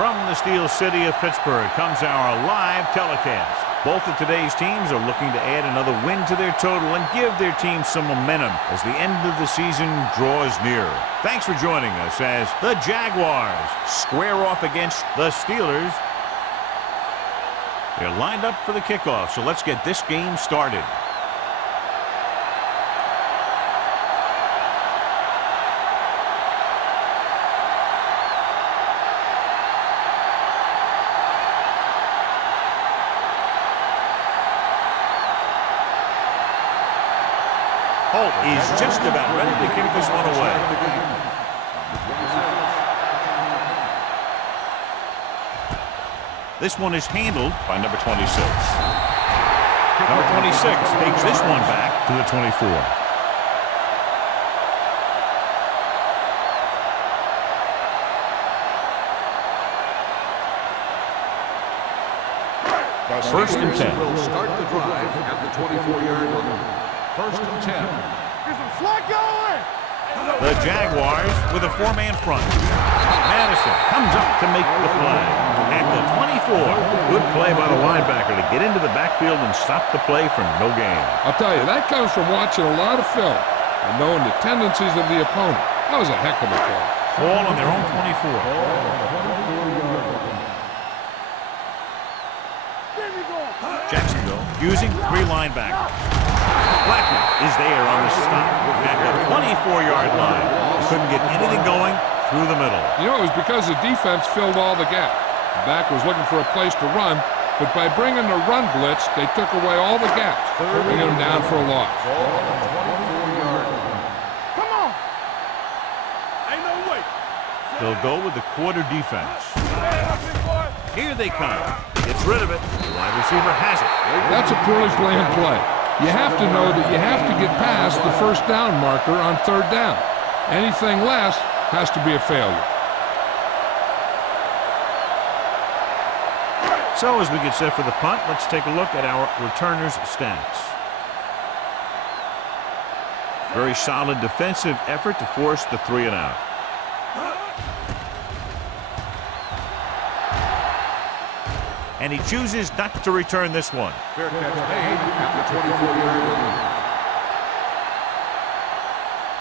From the Steel City of Pittsburgh comes our live telecast. Both of today's teams are looking to add another win to their total and give their team some momentum as the end of the season draws nearer. Thanks for joining us as the Jaguars square off against the Steelers. They're lined up for the kickoff, so let's get this game started. Holt is just about ready to kick this one away. This one is handled by number 26. Number 26 takes this one back to the 24. First and 10. Will start the drive at the 24-yard line. First and 10. The Jaguars with a four-man front. Madison comes up to make the play at the 24. Good play by the linebacker to get into the backfield and stop the play from no gain. I'll tell you, that comes from watching a lot of film and knowing the tendencies of the opponent. That was a heck of a play. Ball on their own 24. Jacksonville using three linebackers. Blackman is there on the stop at the 24-yard line. Couldn't get anything going through the middle. You know, it was because the defense filled all the gaps. The back was looking for a place to run, but by bringing the run blitz, they took away all the gaps, bringing them down for a loss. Come on! Ain't no way. They'll go with the quarter defense. Here they come. Gets rid of it. The wide receiver has it. That's a poorly planned play. You have to know that you have to get past the first down marker on third down. Anything less has to be a failure. So as we get set for the punt, let's take a look at our returners' stats. Very solid defensive effort to force the 3-and-out. And he chooses not to return this one. Fair catch made at the 24-yard line.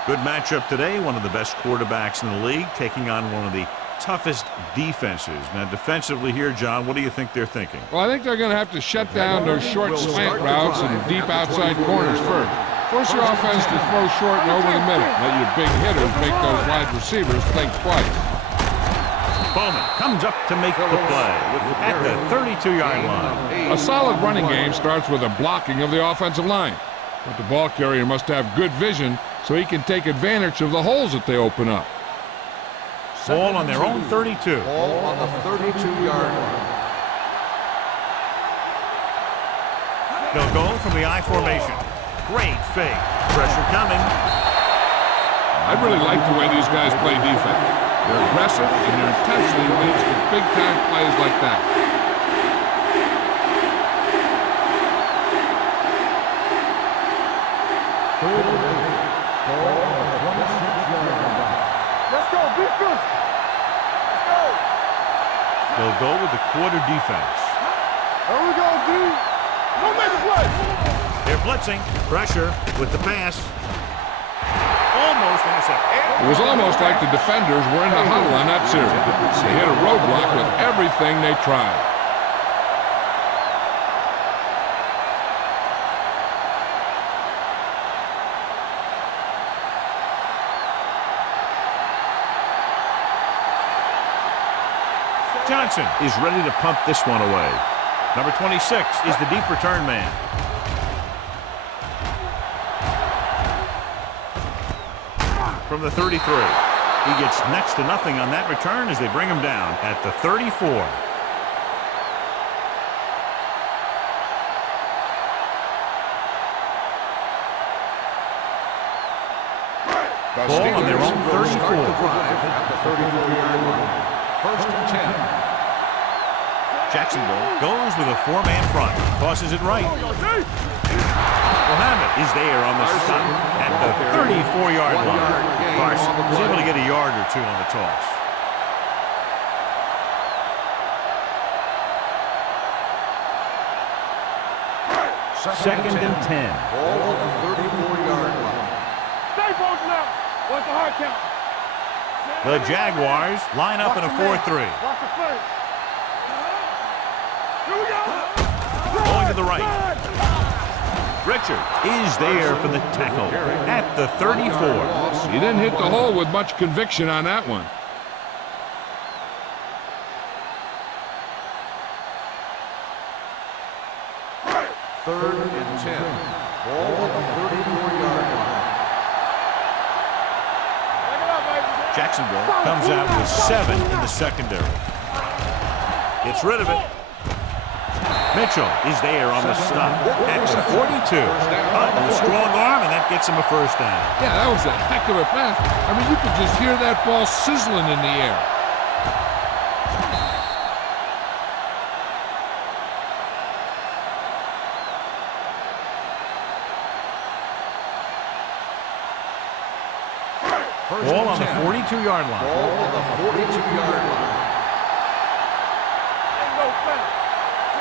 Good matchup today. One of the best quarterbacks in the league taking on one of the toughest defenses. Now defensively here, John, what do you think they're thinking? Well, I think they're going to have to shut down those short slant routes and deep outside corners first. Force your offense to throw short and over the middle. Let your big hitters make those wide receivers think twice. Bowman comes up to make the play at the 32-yard line. A solid running game starts with a blocking of the offensive line. But the ball carrier must have good vision so he can take advantage of the holes that they open up. Ball on their own 32. Ball on the 32-yard line. They'll go from the I formation. Great fake. Pressure coming. I really like the way these guys play defense. They're aggressive, and their intensity leads to big-time plays like that. Let's go, defense. Let's go. They'll go with the quarter defense. There we go, D. Don't make a play. They're blitzing. Pressure with the pass. Almost intercepted. It was almost like the defenders were in the huddle on that series. They hit a roadblock with everything they tried. Johnson is ready to pump this one away. Number 26 is the deep return man. From the 33. He gets next to nothing on that return as they bring him down at the 34. Ball on their own 34. At the 34-yard line. First and 10. Jacksonville goes with a four-man front. Tosses it right. Mohammed is there on the stop at the 34-yard line. Carson was able to get a yard or two on the toss. Second and 10. Ball on the 34-yard line. Stay bolted up. What's the hard count? The Jaguars line up in a 4-3. Watch the play. Here we go. Going to the right. Richard is there for the tackle at the 34. He didn't hit the hole with much conviction on that one. Third and 10. Ball on the 34-yard line. Jacksonville comes out with 7 in the secondary. Gets rid of it. Mitchell is there on the stop at the 42. With a strong arm, and that gets him a first down. Yeah, that was a heck of a pass. I mean, you could just hear that ball sizzling in the air. Ball on the 42-yard line. Ball on the 42-yard line.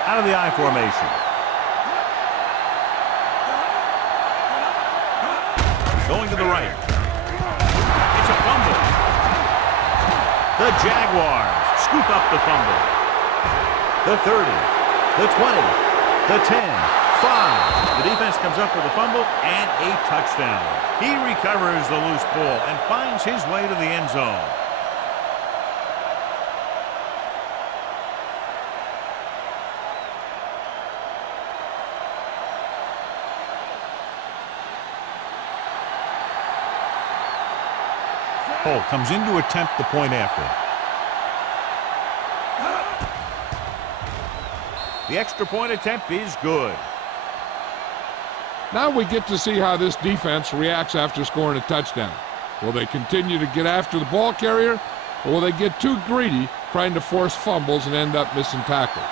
Out of the I formation. Going to the right. It's a fumble. The Jaguars scoop up the fumble. The 30, the 20, the 10, 5. The defense comes up with a fumble and a touchdown. He recovers the loose ball and finds his way to the end zone. Cole comes in to attempt the point after. The extra point attempt is good. Now we get to see how this defense reacts after scoring a touchdown. Will they continue to get after the ball carrier, or will they get too greedy trying to force fumbles and end up missing tackles?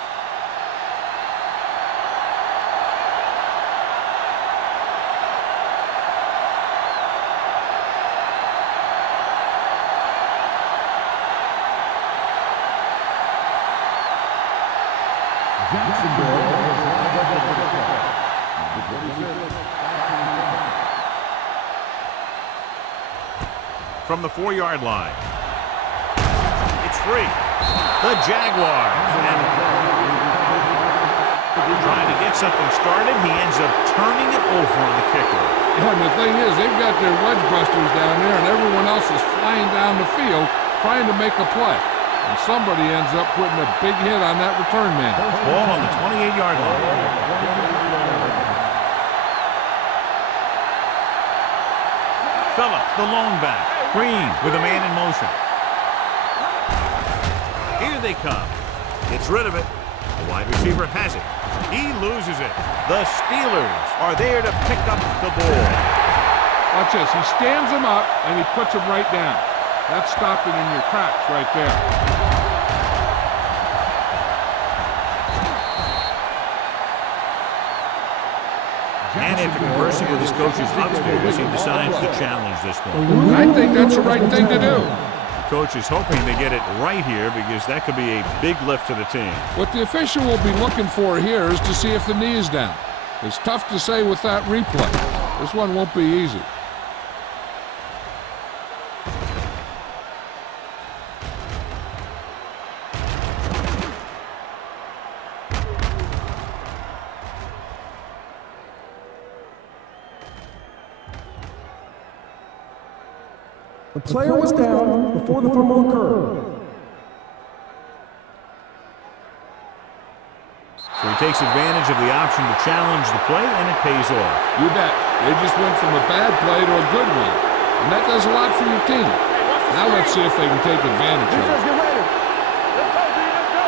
From the 4-yard line. It's free. The Jaguars. And trying to get something started, he ends up turning it over on the kicker. Yeah, and the thing is, they've got their wedge busters down there, and everyone else is flying down the field trying to make a play. And somebody ends up putting a big hit on that return man. Ball on the 28-yard line. Phillips, the lone back. Green with a man in motion. Here they come. Gets rid of it. The wide receiver has it. He loses it. The Steelers are there to pick up the ball. Watch this. He stands him up, and he puts him right down. That's stopping in your tracks right there. And after conversing with his coaches upstairs, he decides to challenge this one. I think that's the right thing to do. The coach is hoping to get it right here because that could be a big lift to the team. What the official will be looking for here is to see if the knee is down. It's tough to say with that replay. This one won't be easy. The player was down before the fumble occurred. So he takes advantage of the option to challenge the play, and it pays off. You bet. They just went from a bad play to a good one. And that does a lot for your team. Now let's see if they can take advantage of it. Get ready. Let's go, D. Let's go.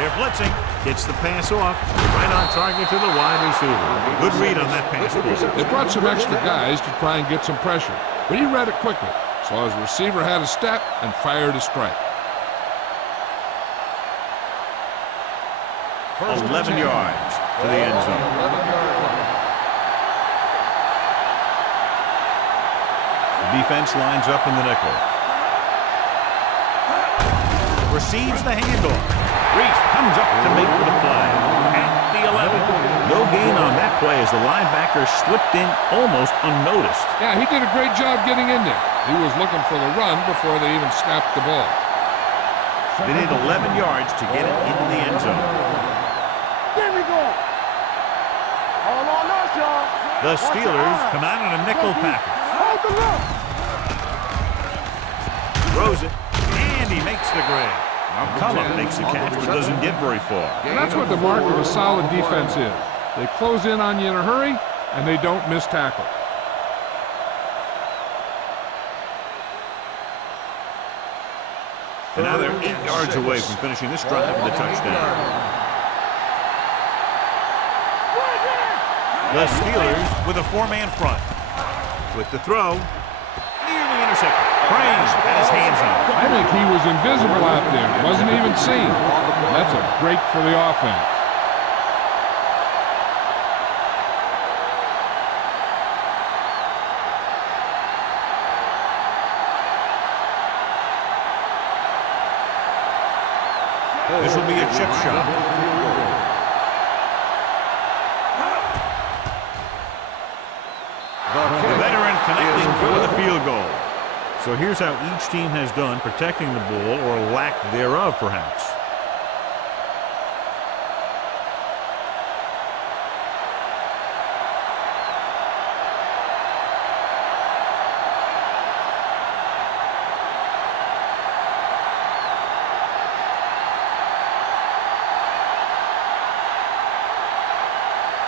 They're blitzing. Gets the pass off. Right on target to the wide receiver. Good read on that pass. They brought some extra guys to try and get some pressure, but he read it quickly. So his receiver had a step and fired a strike. 11 yards to the end zone. The defense lines up in the nickel. receives the handoff. Reese comes up to make the play. At the 11. No gain on that play as the linebacker slipped in almost unnoticed. Yeah, he did a great job getting in there. He was looking for the run before they even snapped the ball. They need 11 yards to get it into the end zone. There we go. All on us, y'all. The Steelers come out in a nickel package. Hold the look. Throws it, and he makes the grab. McCullough makes the catch, but doesn't get very far. And that's what the mark of a solid defense is. They close in on you in a hurry, and they don't miss tackle. And now they're 8 yards away from finishing this drive with a touchdown. The Steelers with a 4-man front. With the throw, nearly intercepted. Crane had his hands on it. I think he was invisible out there. Wasn't even seen. That's a break for the offense. This will be a chip shot. The veteran connecting for the field goal. So here's how each team has done protecting the ball, or lack thereof, perhaps.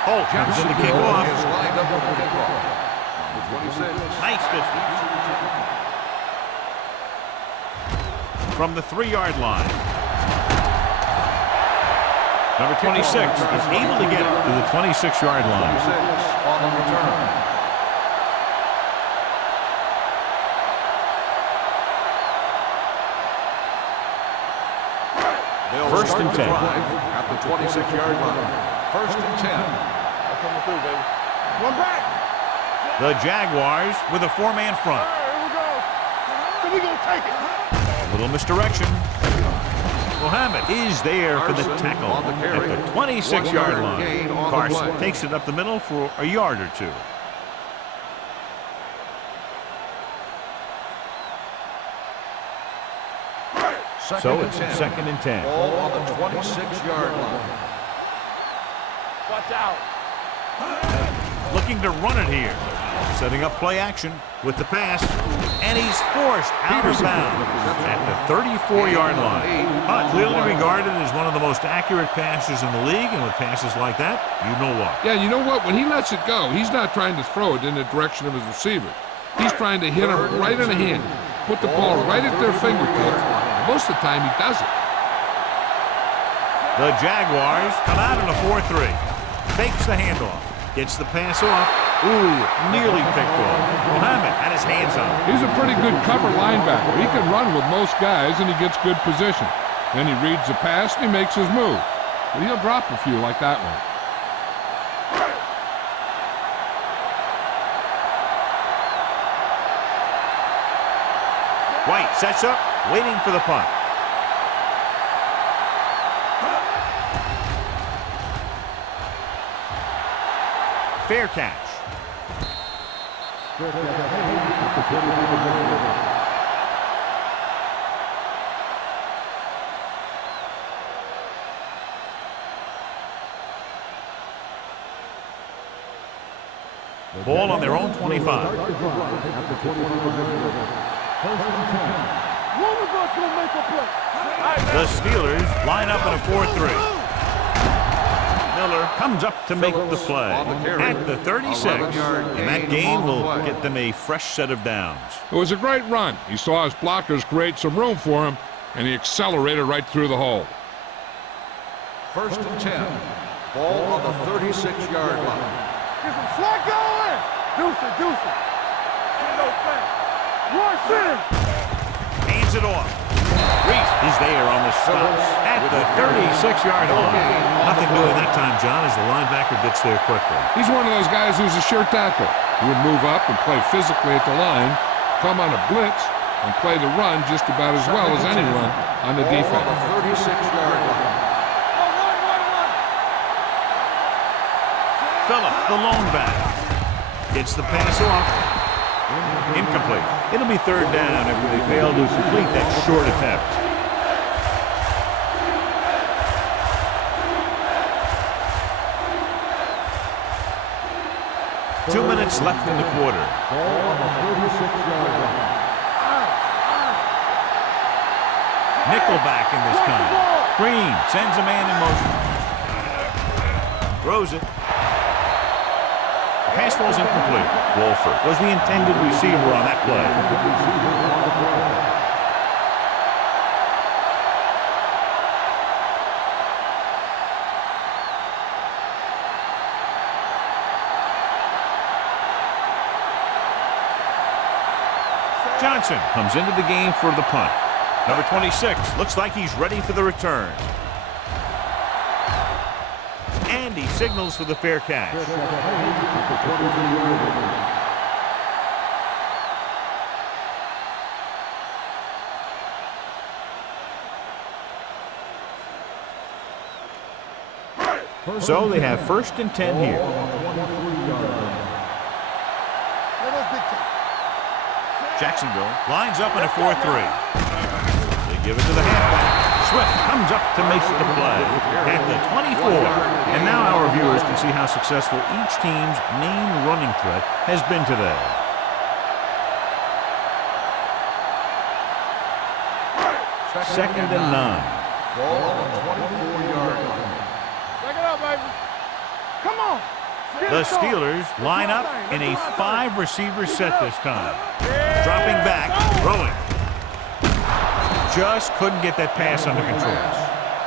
Holt comes in to kick off. Is lined up for the kickoff. Number 26. Nice distance. From the 3-yard line. Number 26 is able to get it to the 26-yard line. 26 on the return. They'll First and 10. At the 26-yard line. First and 10. Coming through, baby. One back. The Jaguars with a 4-man front. All right, here we go. So we gonna take it. Little misdirection. Muhammad is there for the tackle at the 26-yard line. Carson takes it up the middle for a yard or two. So it's 2nd and 10. Ball on the 26-yard line. Watch out. Looking to run it here. Setting up play action with the pass. And he's forced out of bounds at the 34-yard line. Clearly regarded as one of the most accurate passers in the league, and with passes like that, you know what. Yeah, you know what? When he lets it go, he's not trying to throw it in the direction of his receiver. He's trying to hit him right in the hand, put the ball right at their fingertips. Most of the time, he does it. The Jaguars come out in a 4-3. Fakes the handoff. Gets the pass off. Ooh, nearly picked off. Muhammad had his hands on it. He's a pretty good cover linebacker. He can run with most guys, and he gets good position. Then he reads the pass, and he makes his move. But he'll drop a few like that one. White sets up, waiting for the punt. Fair catch. Ball on their own 25. One of us gonna make a play. The Steelers line up in a 4-3. Miller comes up to make the play at the 36. And that gain will get them a fresh set of downs. It was a great run. He saw his blockers create some room for him, and he accelerated right through the hole. First and 10. Ball on the 36-yard line. Get some slack going. Deuce it. Roy Center. Hands it off. Reese is there on the stop at the 36-yard line. Nothing doing that time, John, as the linebacker gets there quickly. He's one of those guys who's a sure tackle. He would move up and play physically at the line, come on a blitz, and play the run just about as well as anyone on the defense. 36-yard line. Phillips, the lone back, gets the pass off. Incomplete. It'll be third down after they fail to complete that short attempt. Two minutes left in the quarter. Nickelback in this kind. Green sends a man in motion. Throws it. The pass was incomplete. Wolford was the intended receiver on that play. Johnson comes into the game for the punt. Number 26 looks like he's ready for the return. And he signals for the fair catch. So they have 1st and 10 here. Jacksonville lines up in a 4-3. They give it to the halfback. Swift comes up to make the play at the 24. And now our viewers can see how successful each team's main running threat has been today. Second and 9. Ball on the 24-yard line. Check it out, baby. Come on. The Steelers line up in a 5-receiver set this time. Dropping back, throwing. Just couldn't get that pass under control.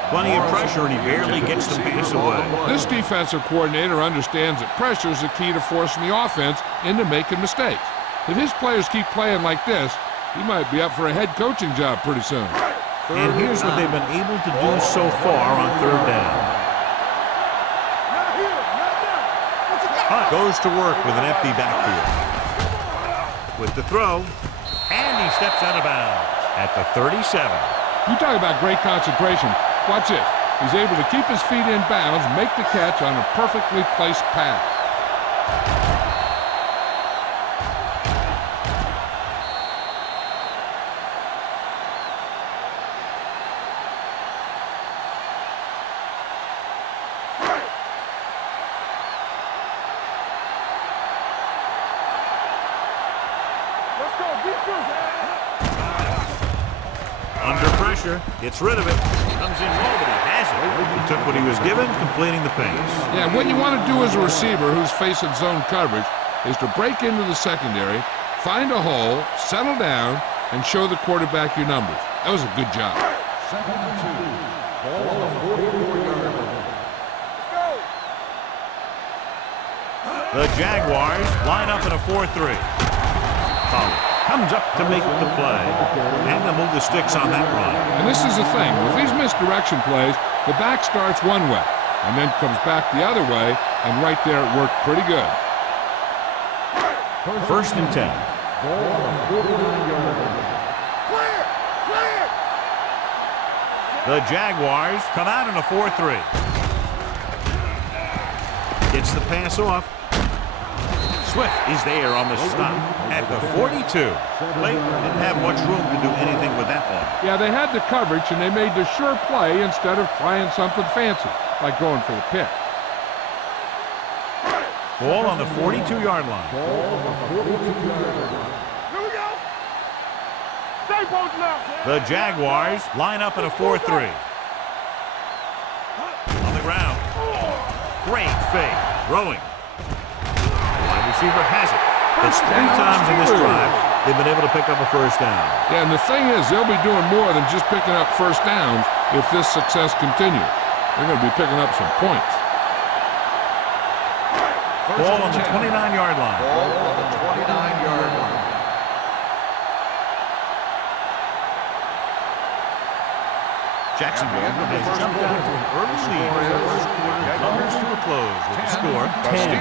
Plenty of pressure, and he barely gets the pass away. This defensive coordinator understands that pressure is the key to forcing the offense into making mistakes. If his players keep playing like this, he might be up for a head coaching job pretty soon. And here's what they've been able to do so far on third down. Hunt goes to work with an empty backfield. With the throw, and he steps out of bounds at the 37. You talk about great concentration. Watch this. He's able to keep his feet in bounds, make the catch on a perfectly placed pass. Under pressure, gets rid of it, comes in low, but he has it. He took what he was given, completing the pass. Yeah, what you want to do as a receiver who's facing zone coverage is to break into the secondary, find a hole, settle down, and show the quarterback your numbers. That was a good job. Second and 2. Ball on the 44-yard line. The Jaguars line up in a 4-3. Collins comes up to make the play, and they'll move the sticks on that run. And this is the thing. With these misdirection plays, the back starts one way and then comes back the other way, and right there it worked pretty good. 1st and 10. The Jaguars come out in a 4-3. Gets the pass off. Swift is there on the stop at the 42. Blake didn't have much room to do anything with that one. Yeah, they had the coverage, and they made the sure play instead of trying something fancy, like going for the pick. Ball on the 42-yard line. Here we go. Stay posted now. The Jaguars line up in a 4-3. On the ground. Great fake. Throwing. Wide receiver has it. It's 3 times in this drive they've been able to pick up a first down. Yeah, and the thing is, they'll be doing more than just picking up first downs if this success continues. They're going to be picking up some points. Ball on the 29-yard line. Ball on the 29-yard line. Jacksonville has jumped out to an early lead in the first quarter. Comes to a close with the score 10-0.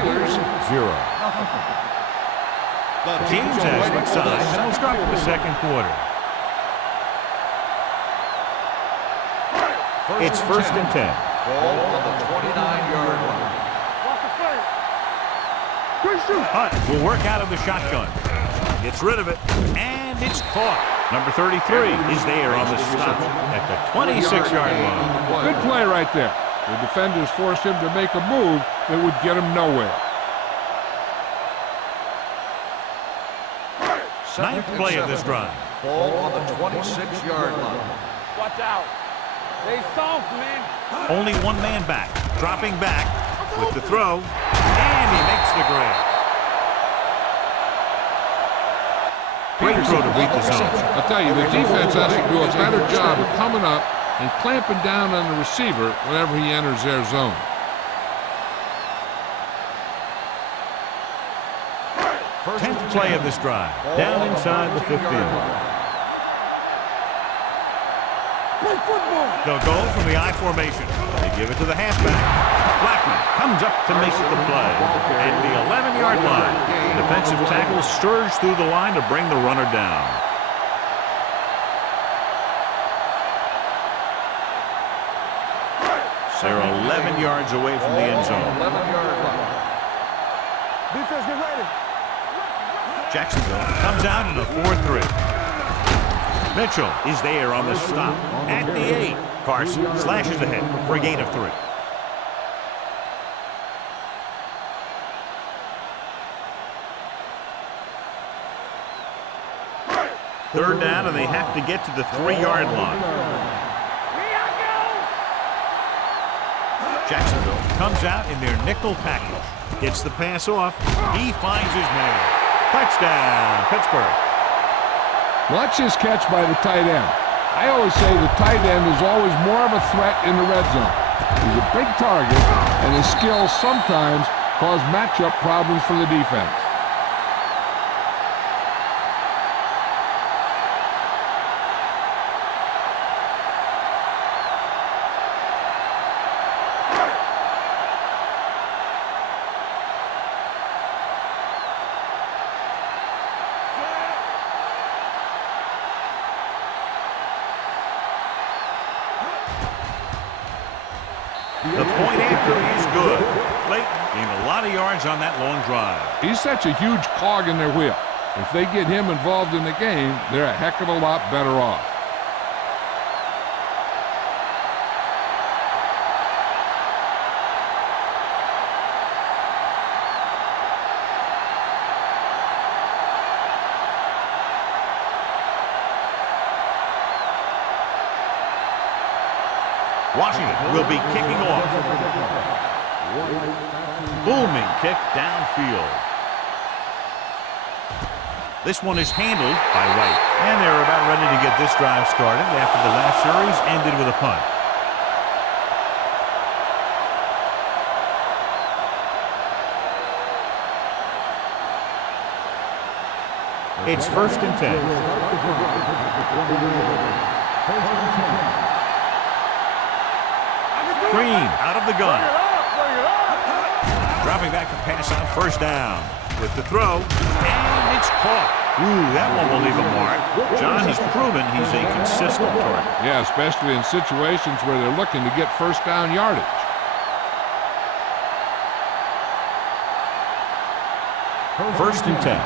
The teams have switched sides and will start the second quarter. It's first and 10. Ball on the 29-yard line. Hunt will work out of the shotgun. Gets rid of it, and it's caught. Number 33 is there on the stop at the 26-yard line. Good play right there. The defenders forced him to make a move that would get him nowhere. Ninth play of this drive. Ball on the 26-yard line. Watch out. They soft, man. Only one man back. Dropping back with the throw, and he makes the grab. Great throw to beat the zone. I'll tell you, the defense has to do a better job of coming up and clamping down on the receiver whenever he enters their zone. Tenth play of this drive. Down inside the 15. Play football. They'll go from the I formation. They give it to the halfback. Blackman comes up to make the play. At the 11-yard line, defensive tackle surge through the line to bring the runner down. They're 11 yards away from the end zone. 11-yard line. Defense, get ready. Jacksonville comes out in a 4-3. Mitchell is there on the stop at the 8. Carson slashes ahead for a gain of 3. Third down, and they have to get to the 3-yard line. Jacksonville comes out in their nickel package. Gets the pass off. He finds his man. Touchdown, Pittsburgh. Watch this catch by the tight end. I always say the tight end is always more of a threat in the red zone. He's a big target, and his skills sometimes cause matchup problems for the defense. The point after is good. Clayton gained a lot of yards on that long drive. He's such a huge cog in their wheel. If they get him involved in the game, they're a heck of a lot better off. Washington will be kicking off. Booming kick downfield. This one is handled by White. And they're about ready to get this drive started after the last series ended with a punt. It's first and 10. Green out of the gun. Dropping back to pass on first down. With the throw, and it's caught. Ooh, that one will leave a mark. John has proven he's a consistent target. Yeah, especially in situations where they're looking to get first down yardage. First and 10.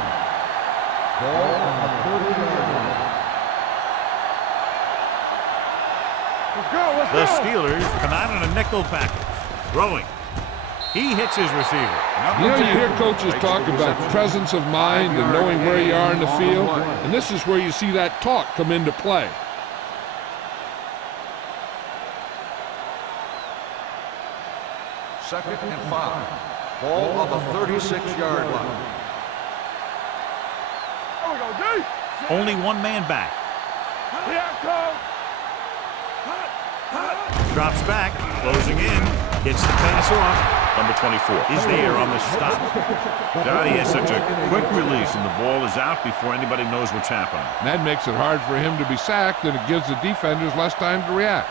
The Steelers come out in a nickel package. Throwing. He hits his receiver. You know, you hear coaches talk about presence of mind and knowing where you are in the field, and this is where you see that talk come into play. Second and 5. Ball on the 36-yard line. There we go, D. Only one man back. Here it comes. Drops back, closing in, gets the pass off. Number 24 is there on the stop. God, he has such a quick release, and the ball is out before anybody knows what's happening. That makes it hard for him to be sacked, and it gives the defenders less time to react.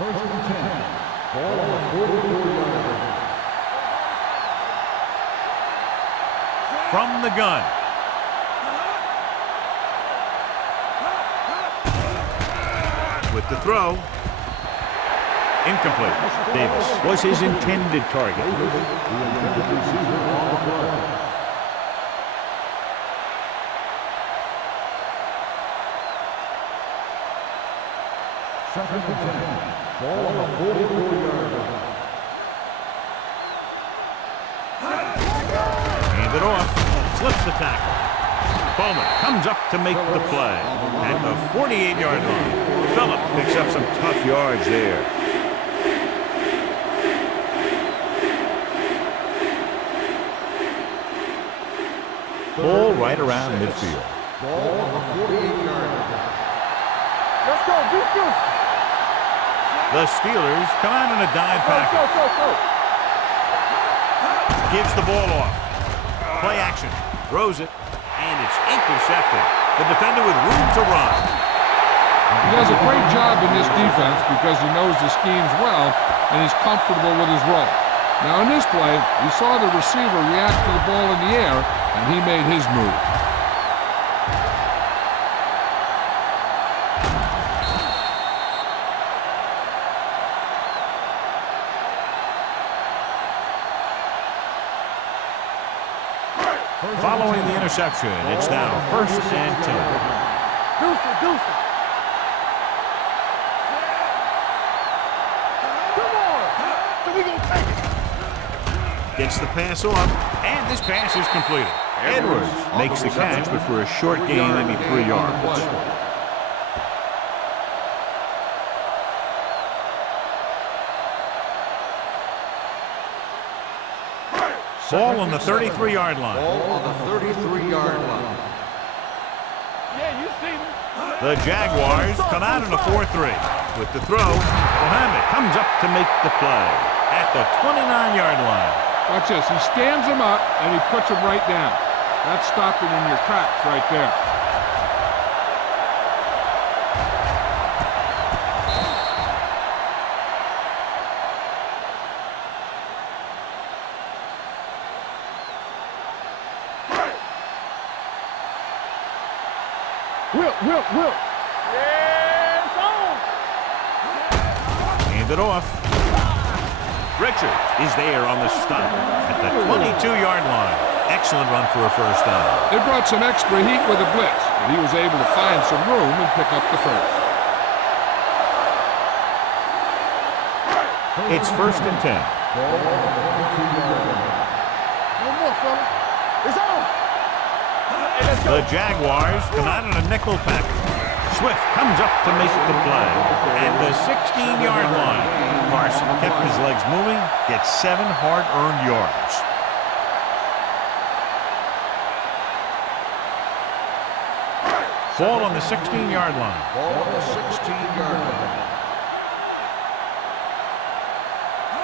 First and 10. Ball on the 44-yard line. from the gun. With the throw. Incomplete. Davis was his intended target. Second and 10. Ball on the 44-yard line. Hand it off. Slips the tackle. Bowman comes up to make the play. At the 48-yard line. Phillip picks up some tough yards there. Ball right around midfield. Ball on the 48-yard line. Let's go, defense. The Steelers come out in a dive package. Go. Gives the ball off. Play action. Throws it. And it's intercepted. The defender with room to run. He does a great job in this defense because he knows the schemes well and he's comfortable with his role. Now in this play, you saw the receiver react to the ball in the air and he made his move. Following the interception, it's now 1st and 10. Deuce it. Come on. So we gonna take it. Gets the pass off, and this pass is completed. Edwards makes the catch, but for a short gain, maybe 3 yards. Ball on the 33-yard line. Ball on the 33-yard line. Yeah, you see me. The Jaguars come out in a 4-3. With the throw, Mohammed comes up to make the play at the 29-yard line. Watch this. He stands him up and he puts him right down. That's stopping in your tracks right there. Will. Yeah, it's on. Hand it off. Richards is there on the stop at the 22-yard line. Excellent run for a first down. They brought some extra heat with a blitz, and he was able to find some room and pick up the first. It's 1st and 10. One more, fella. It's on. Hey, let's go. The Jaguars come out in a nickel package. Swift comes up to make the play at the 16-yard line. Carson kept his legs moving, gets 7 hard-earned yards. Ball on the 16-yard line. Ball on the 16-yard line.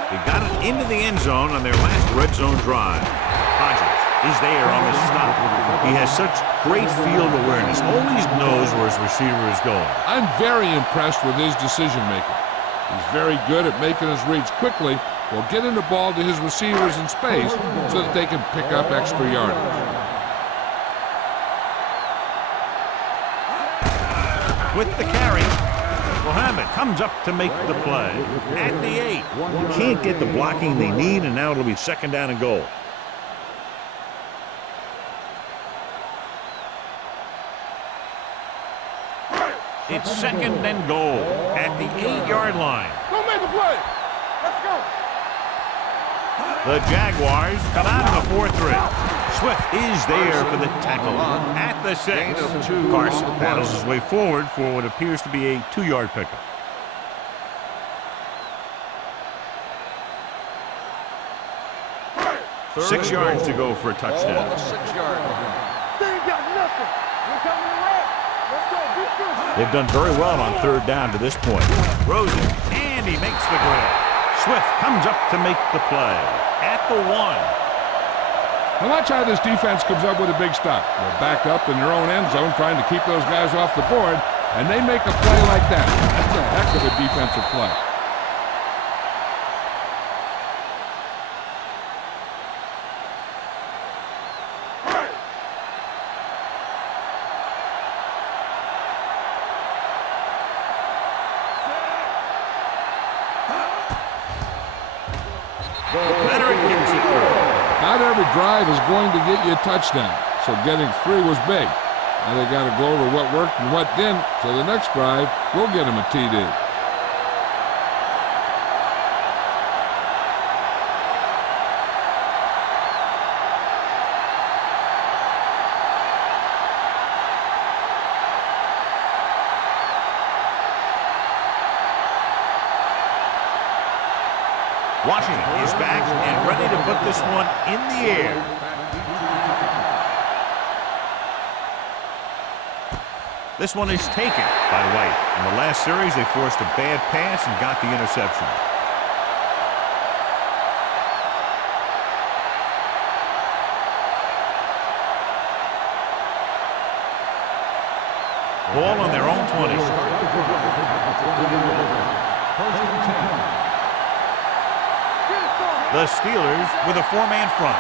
They got it into the end zone on their last red zone drive. Hodges is there on the stop. He has such great field awareness, always knows where his receiver is going. I'm very impressed with his decision-making. He's very good at making his reads quickly while getting the ball to his receivers in space so that they can pick up extra yardage. With the carry, Mohammed comes up to make the play at the 8. You can't get the blocking they need, and now it'll be 2nd down and goal. It's 2nd and goal at the 8-yard line. Go make a play. Let's go. The Jaguars come out in a 4-3. Swift is there for the tackle at the 6. Carson battles his way forward for what appears to be a 2-yard pickup. Third 6 and yards to goal. go for a Ball on touchdown. the 6-yard line. They ain't got nothing. We're coming around. Let's go, defense. They've done very well on 3rd down to this point. Rosen, and he makes the grab. Swift comes up to make the play at the 1. Now watch how this defense comes up with a big stop. They're backed up in their own end zone trying to keep those guys off the board, and they make a play like that. That's a heck of a defensive play. Leonard kicks it through. Not every drive is going to get you a touchdown, so getting 3 was big. Now they got to go over what worked and what didn't, so the next drive will get them a TD. Washington is back and ready to put this one in the air. This one is taken by White. In the last series, they forced a bad pass and got the interception. Ball on their own 20. The Steelers with a 4-man front.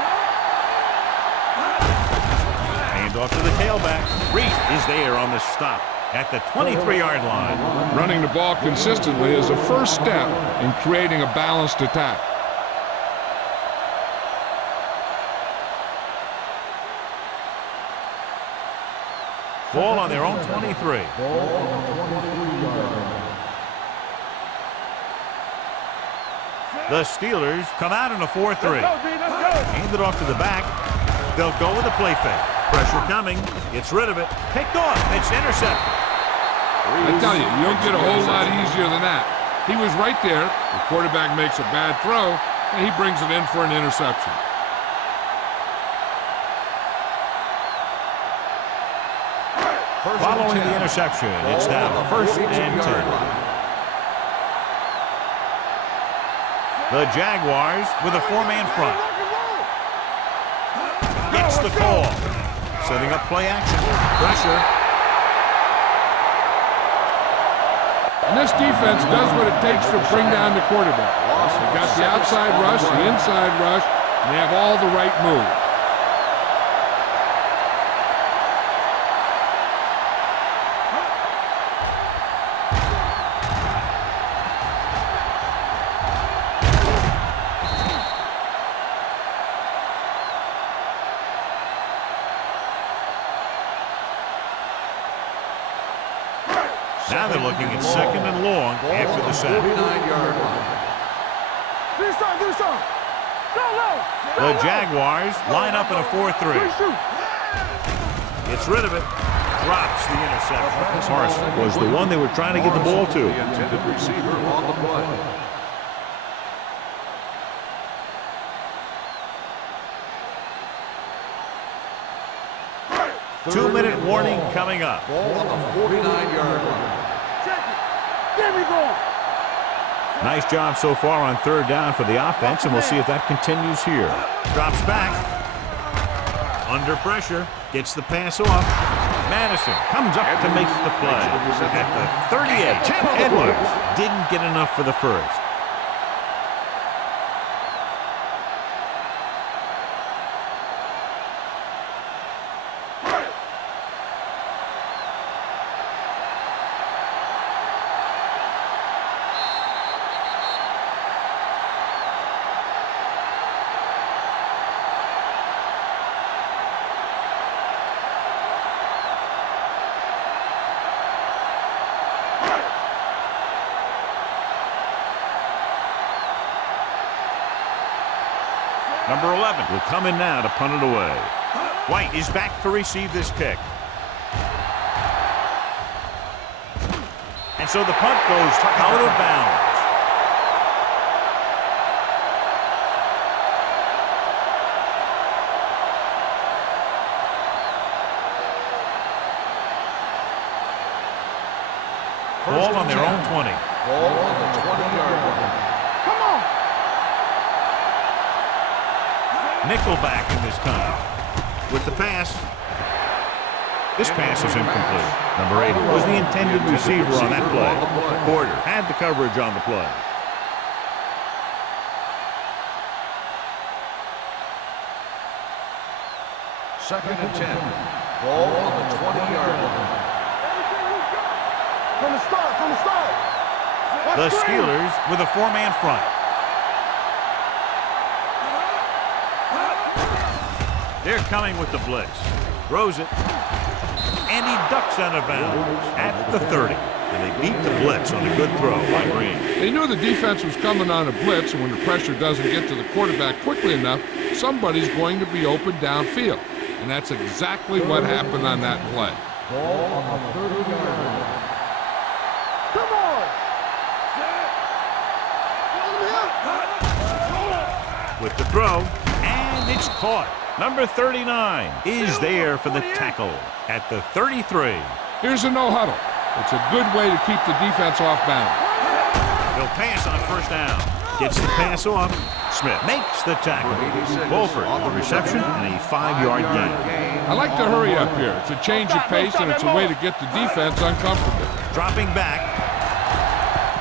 Hand off to the tailback. Reese is there on the stop at the 23-yard line. Running the ball consistently is a first step in creating a balanced attack. Ball on their own 23. The Steelers come out in a 4-3. Hand it off to the back. They'll go with a play fake. Pressure coming. Gets rid of it. Picked off. It's intercepted. I tell you, you don't get a whole lot easier than that. He was right there. The quarterback makes a bad throw, and he brings it in for an interception. Following the interception, it's now 1st and 10. The Jaguars with a 4-man front. Gets the call. Setting up play action. Pressure. And this defense does what it takes to bring down the quarterback. They got the outside rush, the inside rush, and they have all the right moves. Now they're looking at 2nd and long after the sack. 49-yard line. The Jaguars line up in a 4-3. Gets rid of it. Drops the interception. Carson was the one they were trying to get the ball to. The intended receiver on the play. Two-minute warning coming up. Ball on the 49-yard line. Nice job so far on 3rd down for the offense, and we'll see if that continues here. Drops back. Under pressure. Gets the pass off. Madison comes up to make the play. At the 38, Edwards didn't get enough for the first. Number 11 will come in now to punt it away. White is back to receive this kick. And so the punt goes out of bounds. Ball on their own 20. Ball on the 20-yard line. Nickelback in this time. With the pass. This pass is incomplete. Number 8 was the intended receiver on that play. Porter had the coverage on the play. Second and 10. Ball on the 20-yard line. From the start. The Steelers with a 4-man front. They're coming with the blitz. Throws it. And he ducks out of bounds at the 30. And they beat the blitz on a good throw by Green. They knew the defense was coming on a blitz, and when the pressure doesn't get to the quarterback quickly enough, somebody's going to be open downfield. And that's exactly what happened on that play. Ball on the 30-yard line. Come on! With the throw, and it's caught. Number 39 is there for the tackle at the 33. Here's a no-huddle. It's a good way to keep the defense off balance. He'll pass on first down. Gets the pass off. Smith makes the tackle. Wolford on the reception and a 5-yard gain. I like to hurry up here. It's a change of pace, and it's a way to get the defense uncomfortable. Dropping back.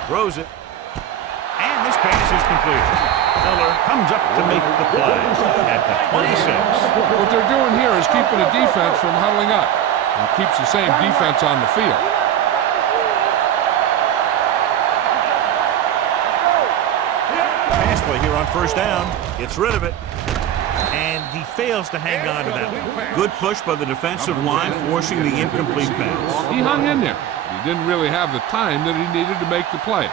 Throws it. And this pass is completed. Miller comes up to make the play at the 26. What they're doing here is keeping the defense from huddling up and keeps the same defense on the field. Pass play here on first down. Gets rid of it. And he fails to hang on to that one. Good push by the defensive line, forcing the incomplete pass. He hung in there. He didn't really have the time that he needed to make the play.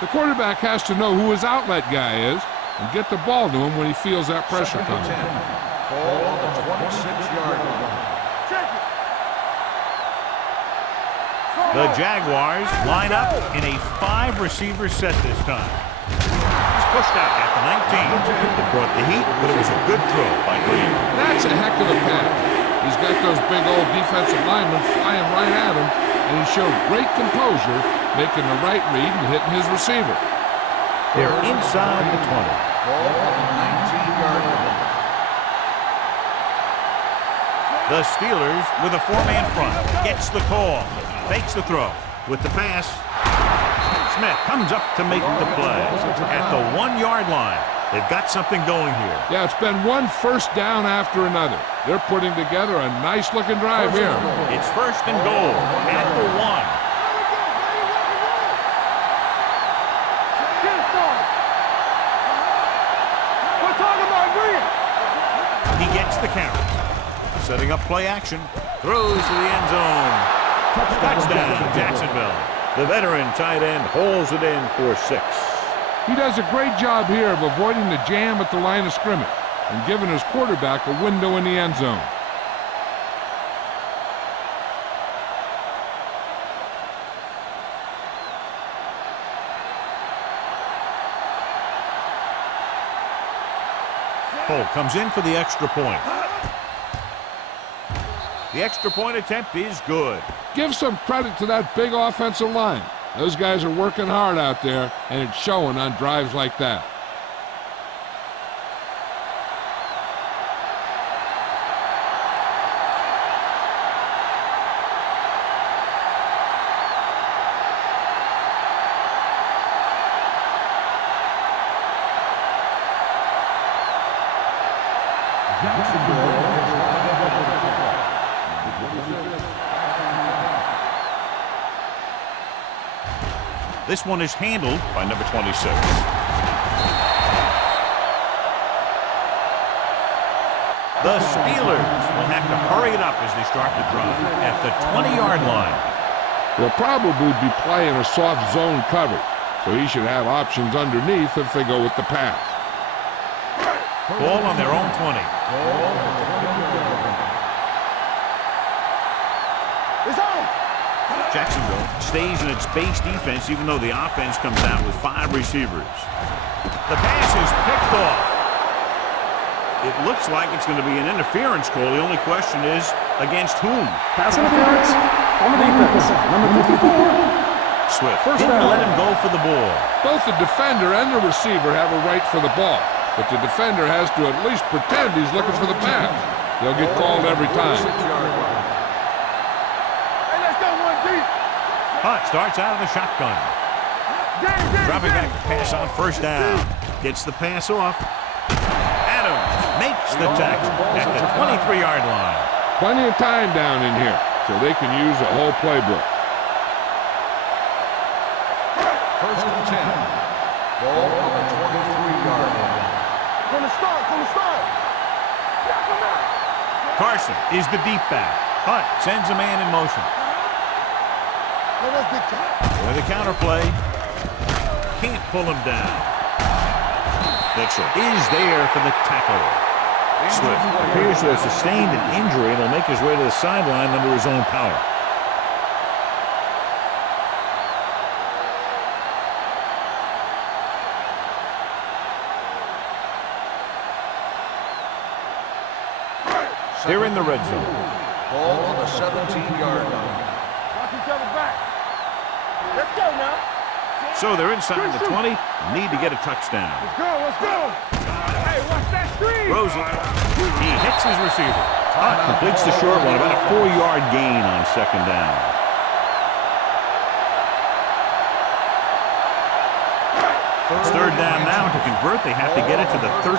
The quarterback has to know who his outlet guy is and get the ball to him when he feels that pressure coming. Ball on the 26-yard line. The Jaguars line up in a 5-receiver set this time. He's pushed out at the 19. It brought the heat, but it was a good throw by Green. That's a heck of a pass. He's got those big old defensive linemen flying right at him, and he showed great composure, making the right read and hitting his receiver. They're inside the 20. Ball on the 19-yard line. The Steelers with a 4-man front. Gets the call. Fakes the throw. With the pass, Smith comes up to make the play at the 1-yard line. They've got something going here. Yeah, it's been one first down after another. They're putting together a nice-looking drive here. It's first and goal at the 1. He gets the carry. Setting up play action. Throws to the end zone. Touchdown, Jacksonville. The veteran tight end holds it in for 6. He does a great job here of avoiding the jam at the line of scrimmage and giving his quarterback a window in the end zone. Cole comes in for the extra point. The extra point attempt is good. Give some credit to that big offensive line. Those guys are working hard out there, and it's showing on drives like that. This one is handled by number 26. The Steelers will have to hurry it up as they start the drive at the 20-yard line. They'll probably be playing a soft zone coverage, so he should have options underneath if they go with the pass. Ball on their own 20. It's on! Jacksonville stays in its base defense even though the offense comes out with 5 receivers. The pass is picked off. It looks like it's going to be an interference call. The only question is against whom? Pass interference on the defense. Number 54. Swift First didn't down. let him go for the ball. Both the defender and the receiver have a right for the ball, but the defender has to at least pretend he's looking for the pass. They'll get called every time. Hunt starts out of the shotgun. Dropping back to pass on first down. Gets the pass off. Adams makes the tackle at the 23-yard line. Plenty of time down in here, so they can use a whole playbook. First and 10. Ball on the 23-yard line. From the start, from the start. Carson is the deep back. Hunt sends a man in motion. With a counter play. Can't pull him down. Mitchell is there for the tackle. Swift appears to have sustained an injury and will make his way to the sideline under his own power. They're in the red zone. Ball on the 17-yard line. Watch each other back. Let's go now. So they're inside the 20. Need to get a touchdown. Let's go, let's go. Hey, watch that screen. Rosen. He hits his receiver. Hunt completes the short one, about a 4-yard gain on second down. It's third down now. To convert, they have to get it to the 13.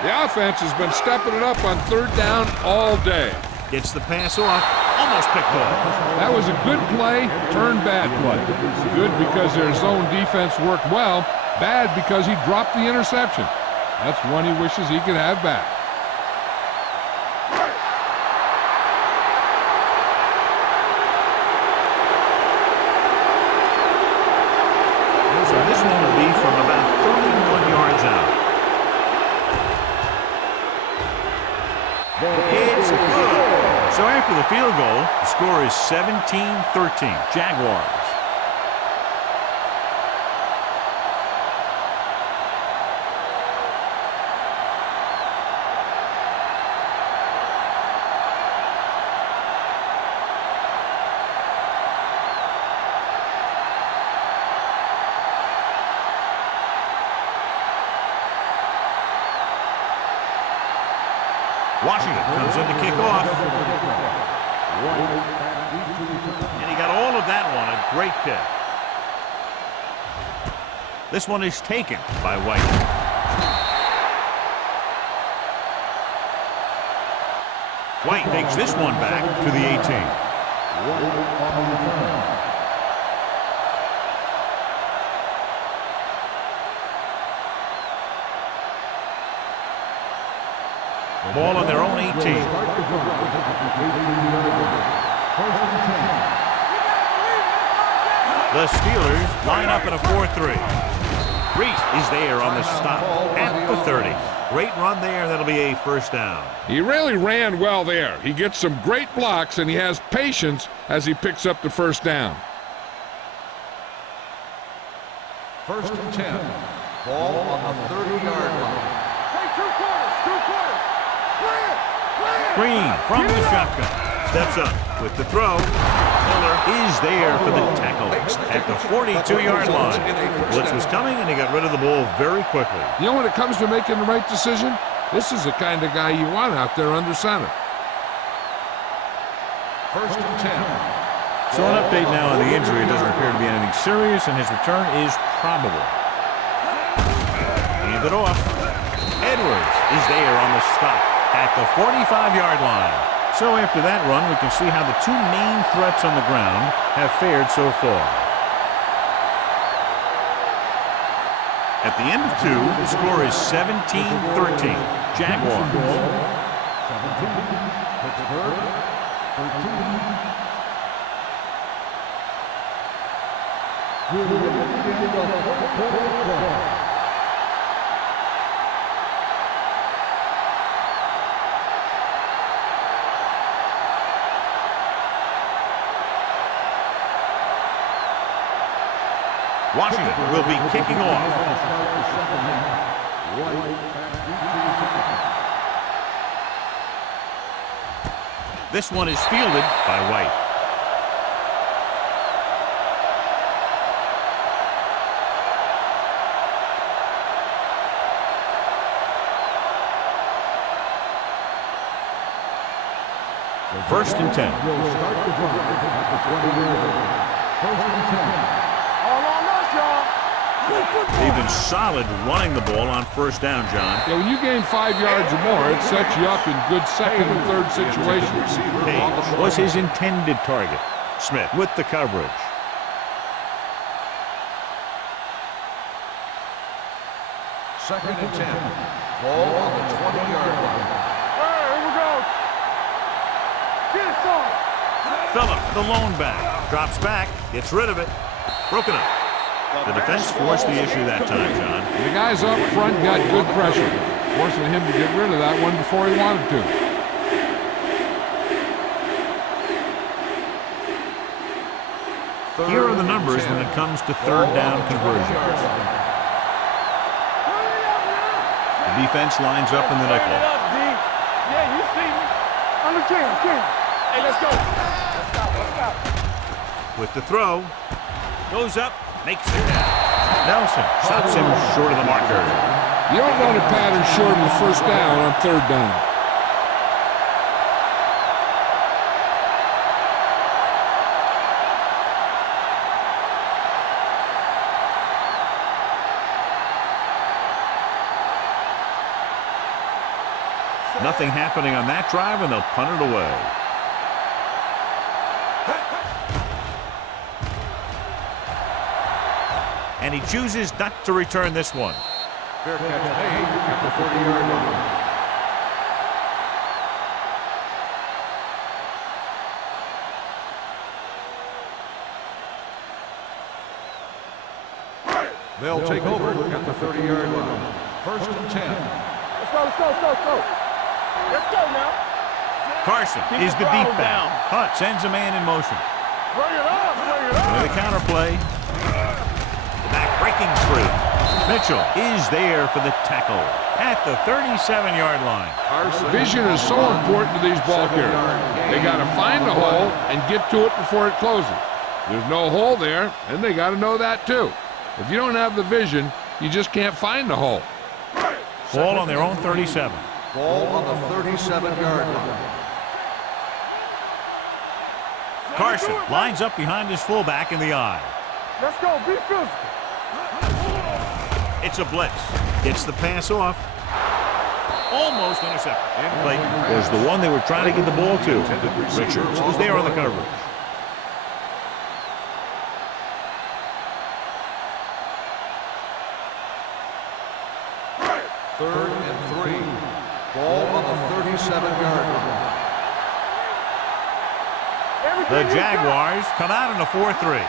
The offense has been stepping it up on third down all day. Gets the pass off. Almost picked off. That was a good play, turned bad play. Good because their zone defense worked well. Bad because he dropped the interception. That's one he wishes he could have back. So this one will be from about 31 yards out. It's good. So after the field goal, the score is 17-13. Jaguars. Washington comes in to kick off. And he got all of that one. A great kick. This one is taken by White. White takes this one back to the 18. Ball on their own 18. The Steelers line up in a 4-3. Reese is there on the stop at the 30. Great run there. That'll be a first down. He really ran well there. He gets some great blocks, and he has patience as he picks up the first down. First and 10. Ball on the 30-yard line. Hey, two quarters. Green from the shotgun. Steps up with the throw. Miller is there for the tackle at the 42-yard line. Blitz was coming, and he got rid of the ball very quickly. You know, when it comes to making the right decision, this is the kind of guy you want out there under center. First and 10. So an update now on the injury. It doesn't appear to be anything serious, and his return is probable. Hand it off. Edwards is there on the stop at the 45-yard line. So after that run, we can see how the two main threats on the ground have fared so far. At the end of two, the score is 17-13. Jaguars. Washington will be kicking off. This one is fielded by White. First and 10. They've been solid running the ball on first down, John. Yeah, when you gain 5 yards or more, it sets you up in good second and third situations. Page was his intended target. Smith with the coverage. Second and 10. Ball on the 20-yard line. Hey, here we go. Get it, son. Phillip, the lone back, drops back, gets rid of it, broken up. The defense forced the issue that time, John. The guys up front got good pressure, forcing him to get rid of that one before he wanted to. Here are the numbers when it comes to third down conversions. The defense lines up in the nickel. Yeah, you see me. On the cam. Hey, let's go. Let's go. With the throw, goes up, makes it down. Nelson stops him short of the marker. You don't run a pattern short of the first down on third down. Nothing happening on that drive, and they'll punt it away. And he chooses not to return this one. Fair catch made at the 40-yard line. They'll take over at the 30-yard line. First and 10. Let's go. Let's go now. Carson is the deep back. Hunt sends a man in motion. Bring it up. With a counterplay. The back breaking through. Mitchell is there for the tackle at the 37-yard line. Vision is so important to these ball carriers. They got to find the hole and get to it before it closes. There's no hole there, and they got to know that too. If you don't have the vision, you just can't find the hole. Ball on their own 37. Ball on the 37-yard line. Carson lines up behind his fullback in the eye. Let's go. Be physical. It's a blitz. Gets the pass off. Almost intercepted. Clayton was the one they were trying to get the ball to. Richards was there on the coverage. Third and 3. Ball on the 37-yard line. The Jaguars come out in a 4-3.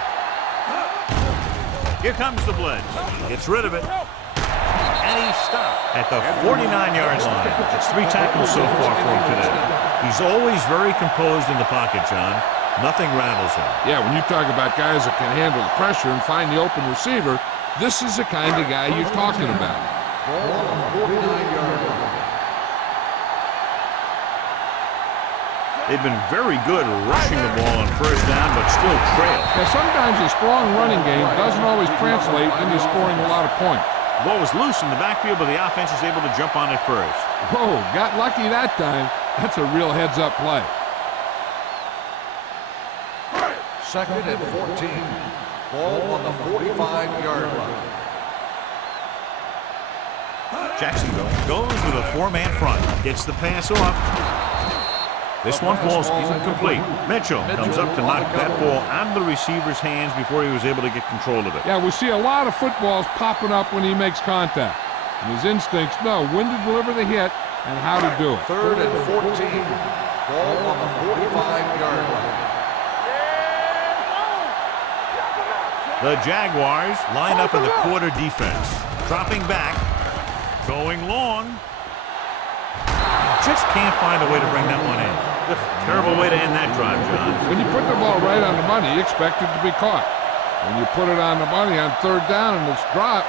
Here comes the blitz. Gets rid of it. And he's stopped at the 49-yard line. It's 3 tackles so far for him today. He's always very composed in the pocket, John. Nothing rattles him. Yeah, when you talk about guys that can handle the pressure and find the open receiver, this is the kind of guy you're talking about. Ball on the 49-yard line. They've been very good rushing the ball on first down, but still trail. Now, sometimes a strong running game doesn't always translate into scoring a lot of points. The ball was loose in the backfield, but the offense is able to jump on it first. Whoa, got lucky that time. That's a real heads-up play. Second and 14. Ball on the 45-yard line. Jacksonville goes with a 4-man front. Gets the pass off. This one falls incomplete. Mitchell comes up to knock that ball out of the receiver's hands before he was able to get control of it. Yeah, we see a lot of footballs popping up when he makes contact. And his instincts know when to deliver the hit and how to do it. Third and 14. Ball on the 45-yard line. The Jaguars line up in the quarter defense. Dropping back. Going long. Just can't find a way to bring that one in. Terrible way to end that drive, John. When you put the ball right on the money, you expect it to be caught. When you put it on the money on third down and it's dropped,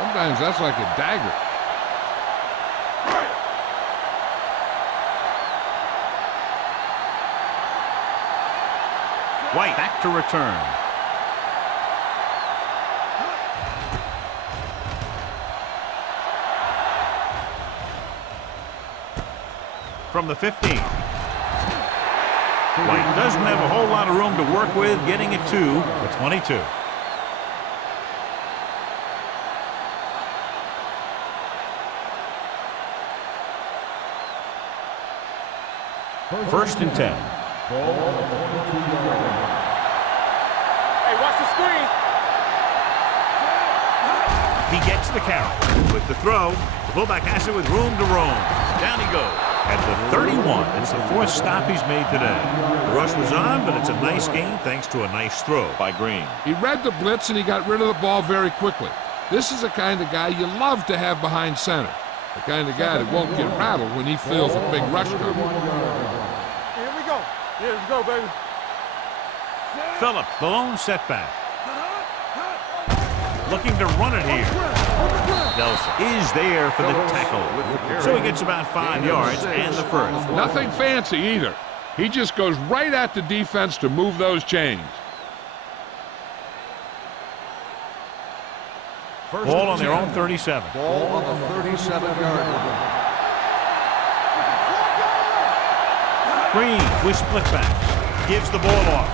sometimes that's like a dagger. White back to return. From the 15. White doesn't have a whole lot of room to work with, getting it to the 22. First and 10. Hey, watch the screen. He gets the carry. With the throw, the fullback has it with room to roam. Down he goes. At the 31, it's the fourth stop he's made today. The rush was on, but it's a nice gain thanks to a nice throw by Green. He read the blitz and he got rid of the ball very quickly. This is the kind of guy you love to have behind center. The kind of guy that won't get rattled when he feels a big rush coming. Here we go. Here we go, baby. Phillips, the lone setback. Looking to run it here. Nelson is there for the tackle. So he gets about 5 yards and the first. Nothing fancy either. He just goes right at the defense to move those chains. Ball on their own 37. Ball on the 37-yard line. Green with split backs. Gives the ball off.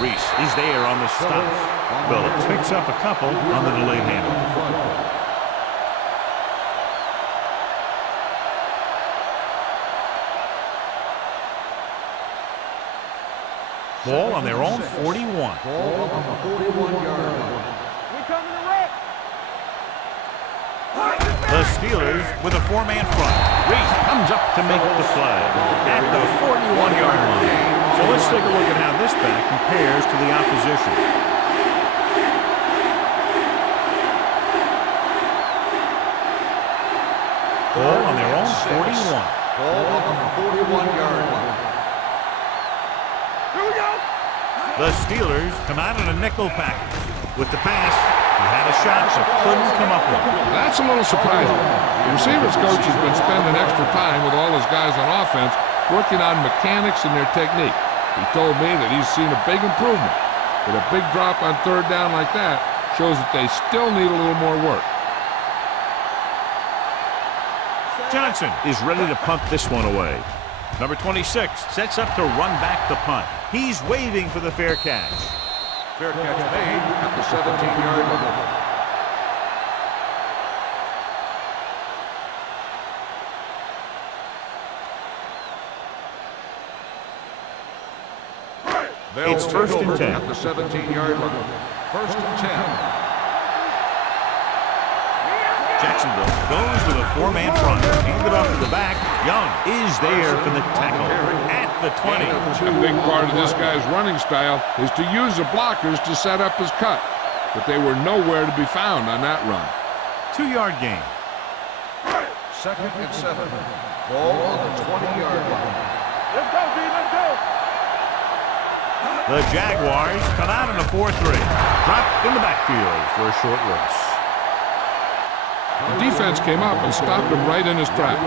Reese is there on the stop. Phillips picks up a couple on the delayed handoff. Ball on their own 41. Ball on the 41-yard line. We coming to wreck. The Steelers with a 4-man front. Reese comes up to make the play at the 41-yard line. So let's take a look at how this back compares to the opposition. Ball on their own 41. Ball on the 41-yard line. Here we go. The Steelers come out in a nickel package. With the pass, he had a shot but couldn't come up with it. That's a little surprising. The receivers coach has been spending extra time with all his guys on offense working on mechanics and their technique. He told me that he's seen a big improvement. But a big drop on third down like that shows that they still need a little more work. Johnson is ready to punt this one away. Number 26 sets up to run back the punt. He's waving for the fair catch. Fair catch made at the 17-yard line. It's first and 10. At the 17-yard line. First and 10. Jacksonville goes with a 4-man front. Handed off to the back. Young is there for the tackle at the 20. A big part of this guy's running style is to use the blockers to set up his cut. But they were nowhere to be found on that run. 2-yard gain. Second and 7. Ball on the 20-yard line. Let's go, D. Let's go. The Jaguars come out in a 4-3. Dropped in the backfield for a short race. The defense came up and stopped him right in his tracks.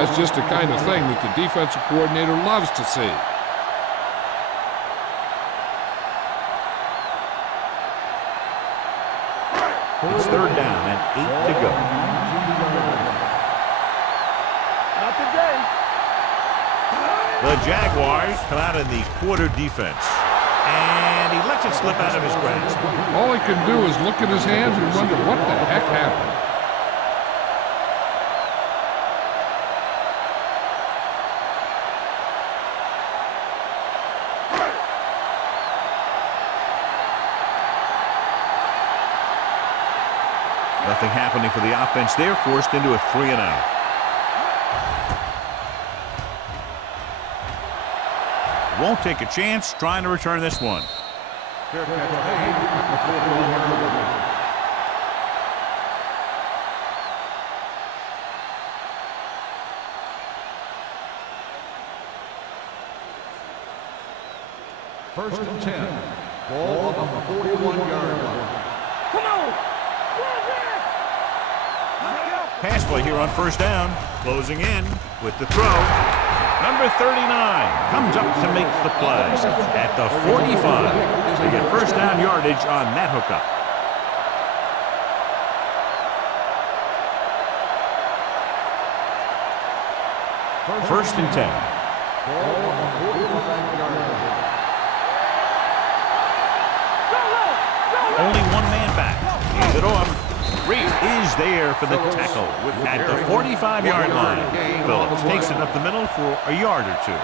That's just the kind of thing that the defensive coordinator loves to see. It's third down and 8 to go. Not today. The Jaguars come out in the quarter defense. And he lets it slip out of his grasp. All he can do is look at his hands and wonder what the heck happened. Nothing happening for the offense there, forced into a 3-and-out. Won't take a chance trying to return this one. Fair catch made at the 41-yard line. First and 10. Ball on the 41-yard line. Come on. Pass play here on first down. Closing in with the throw. Number 39 comes up to make the play at the 45. They get first down yardage on that hookup. First and 10. Ball on the 45-yard line. Only one man back. Hands it off. Reed is there for the tackle at the 45-yard line. Phillips takes it up the middle for a yard or two.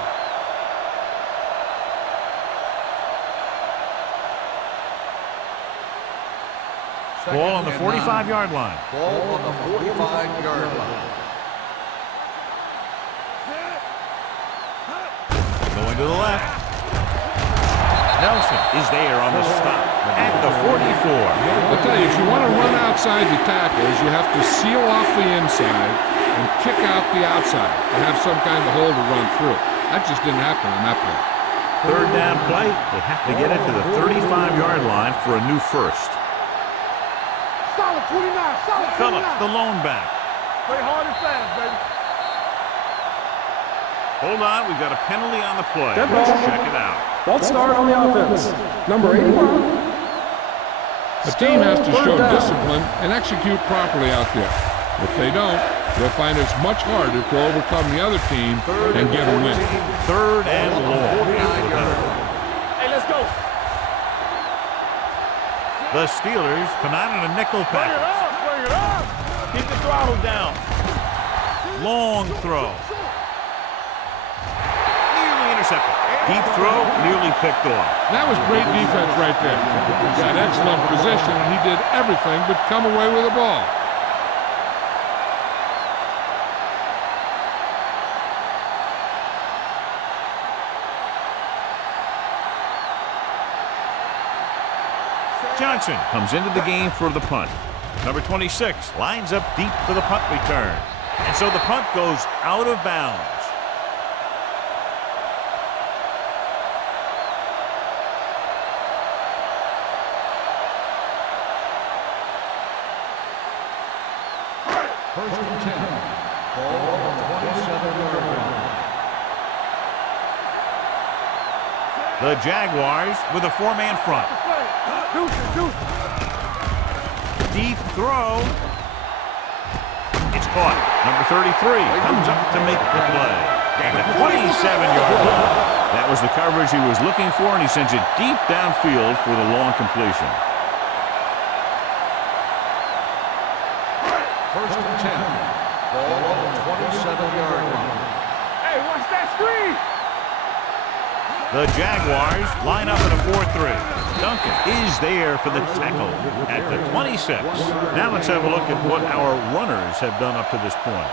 Ball on the 45-yard line. Ball on the 45-yard line. Going to the left. Nelson is there on the stop at the 44. I'll tell you, if you want to run outside the tackles, you have to seal off the inside and kick out the outside and have some kind of hole to run through. That just didn't happen on that play. Third down play. They have to get it to the 35-yard line for a new first. Solid 29, solid 29. Phillips, the lone back. Play hard and fast, baby. Hold on, we've got a penalty on the play. Dead Let's ball. check it out. False start on the offense. Number 81. The team has to show Third down. discipline and execute properly out there. If they don't, they'll find it's much harder to overcome the other team and get a win. Third and long. Hey, let's go. The Steelers come out in a nickel Bring it package. up, bring it up. Keep the throttle down. Long throw. Nearly intercepted. Deep throw, nearly picked off. That was great defense right there. He got excellent position, and he did everything but come away with the ball. Johnson comes into the game for the punt. Number 26 lines up deep for the punt return. And so the punt goes out of bounds. First and 10. Ball on the 27-yard line. The Jaguars with a four-man front. Deuce. Deep throw. It's caught. Number 33 comes up to make the play. And the 27-yard line. That was the coverage he was looking for, and he sends it deep downfield for the long completion. First and 10. Ball on the 27-yard line. Hey, watch that screen. The Jaguars line up in a 4-3. Duncan is there for the tackle at the 26. Now let's have a look at what our runners have done up to this point.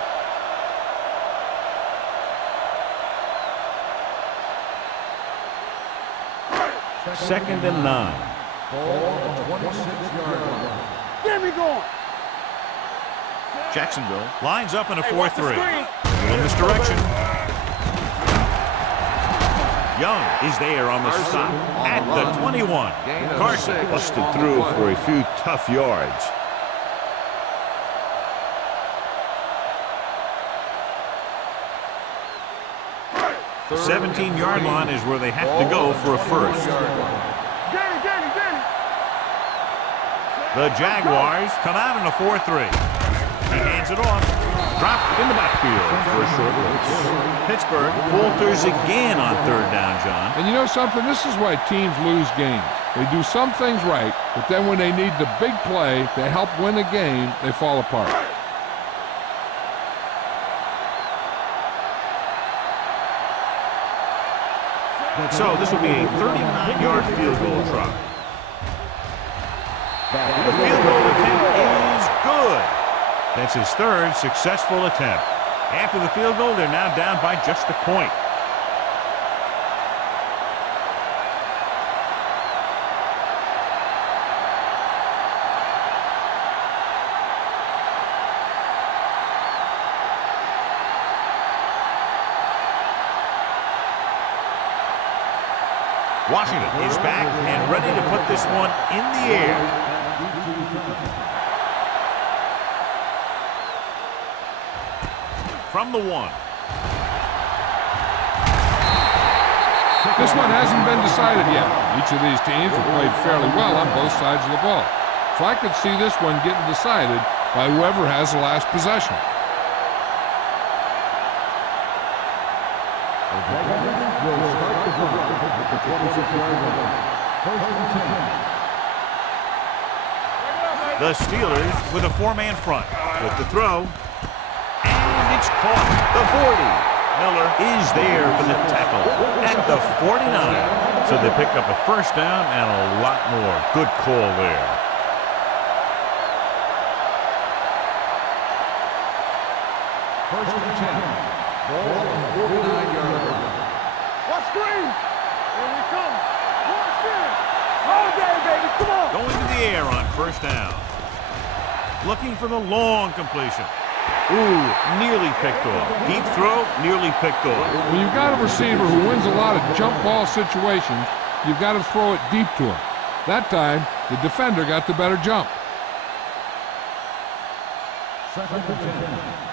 Second and 9. Ball on the 26-yard line. Get me going. Jacksonville lines up in a Hey, watch the 4-3. screen. Little misdirection. Young is there on the stop at the 21. Carson busted through for a few tough yards. The 17-yard line is where they have to go for a first. Get it. The Jaguars come out in a 4-3. He hands it off. Dropped in the backfield for a short release. Pittsburgh falters again on third down, John. And you know something? This is why teams lose games. They do some things right, but then when they need the big play to help win a game, they fall apart. So this will be a 39-yard field goal try. The field goal attempt is good. That's his third successful attempt. After the field goal, they're now down by just a point. Washington is back and ready to put this one in the air. From the 1. This one hasn't been decided yet. Each of these teams have played fairly well on both sides of the ball. So I could see this one getting decided by whoever has the last possession. The Steelers with a four-man front. With the throw. And it's caught. The 40. Miller is there for the tackle at the 49. So they pick up a first down and a lot more. Good call there. First and 10. Ball on the 49-yard line. Watch screen. Here we come. Watch it. All day, baby. Come on. Going to the air on first down. Looking for the long completion. Ooh, nearly picked off. Deep throw, nearly picked off. When you've got a receiver who wins a lot of jump ball situations, you've got to throw it deep to him. That time, the defender got the better jump. Second and 10.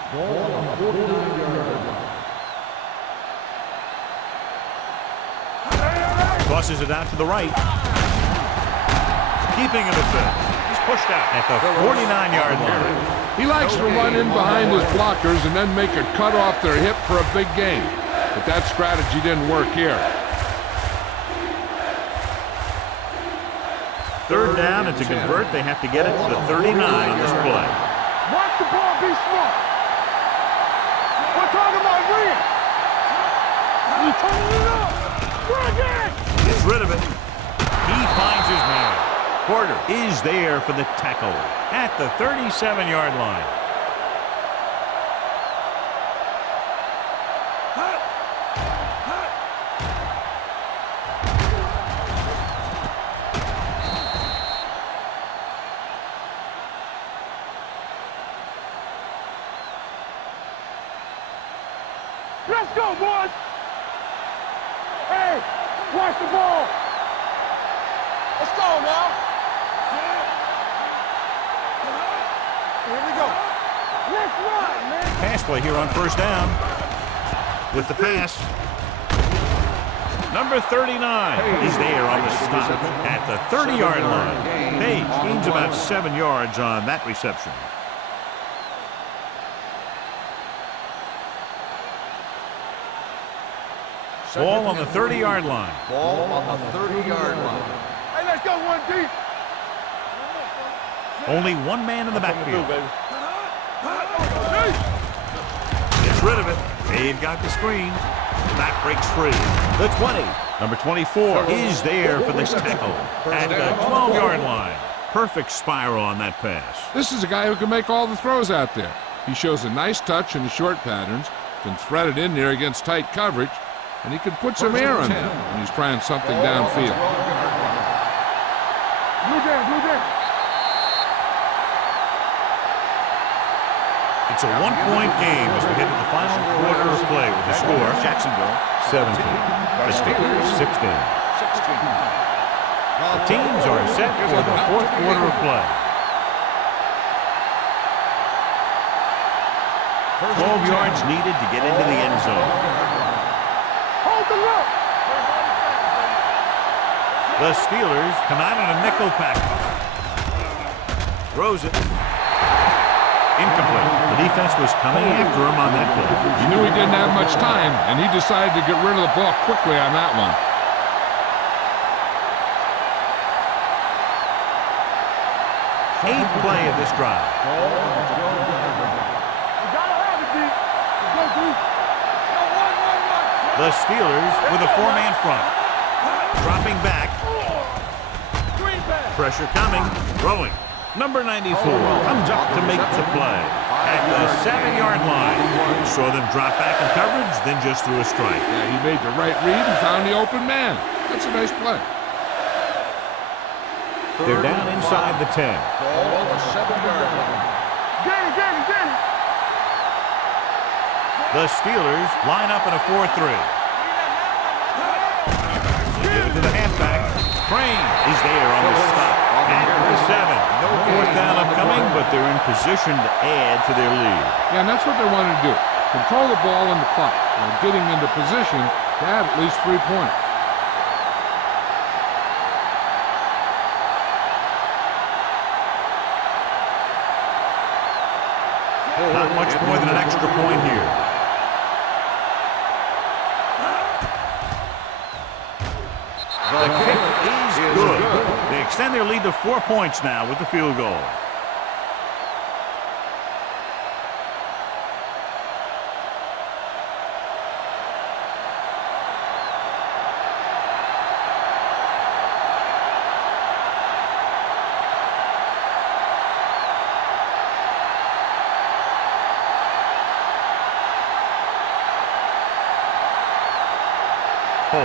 Ball on the 49-yard line. Tosses it out to the right. Keeping him at the. He's pushed out at the 49-yard line. He likes to run in behind his blockers and then make a cut off their hip for a big gain. But that strategy didn't work here. Third down, and to convert, they have to get it to the 39 on this play. Watch the ball. Be smart. We're talking about ring. You turning it up. Bring it. Gets rid of it. He finds his man. Porter is there for the tackle at the 37-yard line. Let's go, boys. Hey, watch the ball. Let's go now. Here we go. Let's run, man. Pass play here on first down. With the pass. Number 39 is there on the stop at the 30-yard line. Page gains about 7 yards on that reception. Ball on the 30-yard line. Ball on the 30-yard line. Hey, let's go one deep. Only one man in the backfield. Gets rid of it. They've got the screen. That breaks free. The 20. Number 24 is there for this tackle at the 12-yard line. Perfect spiral on that pass. This is a guy who can make all the throws out there. He shows a nice touch in the short patterns, can thread it in there against tight coverage, and he can put some air on it when he's trying something downfield. Blue down. It's a one-point game as we head to the final quarter of play with the score. Jacksonville 17. The Steelers 16. The teams are set for the fourth quarter of play. 12 yards needed to get into the end zone. Hold the look. The Steelers come out in a nickel package. Throws it. Incomplete. The defense was coming after him on that play. He knew he didn't have much time, and he decided to get rid of the ball quickly on that one. Eighth play of this drive. You gotta have it, D. Go, D. The Steelers with a four-man front. Dropping back. Pressure coming. Throwing. Number 94 comes up to make the play at the 7-yard line. Saw them drop back in coverage, then just threw a strike. Yeah, he made the right read and found the open man. That's a nice play. They're down inside the 10. Ball on the 7-yard line. Get it. The Steelers line up in a 4-3. They give it to the halfback. Crane is there on the stop at the 7. Fourth down upcoming, but they're in position to add to their lead. Yeah, and that's what they wanted to do. Control the ball and the clock while getting into position to add at least 3 points. Not much more than an extra point here. The kick is good. They extend their lead to 4 points now with the field goal.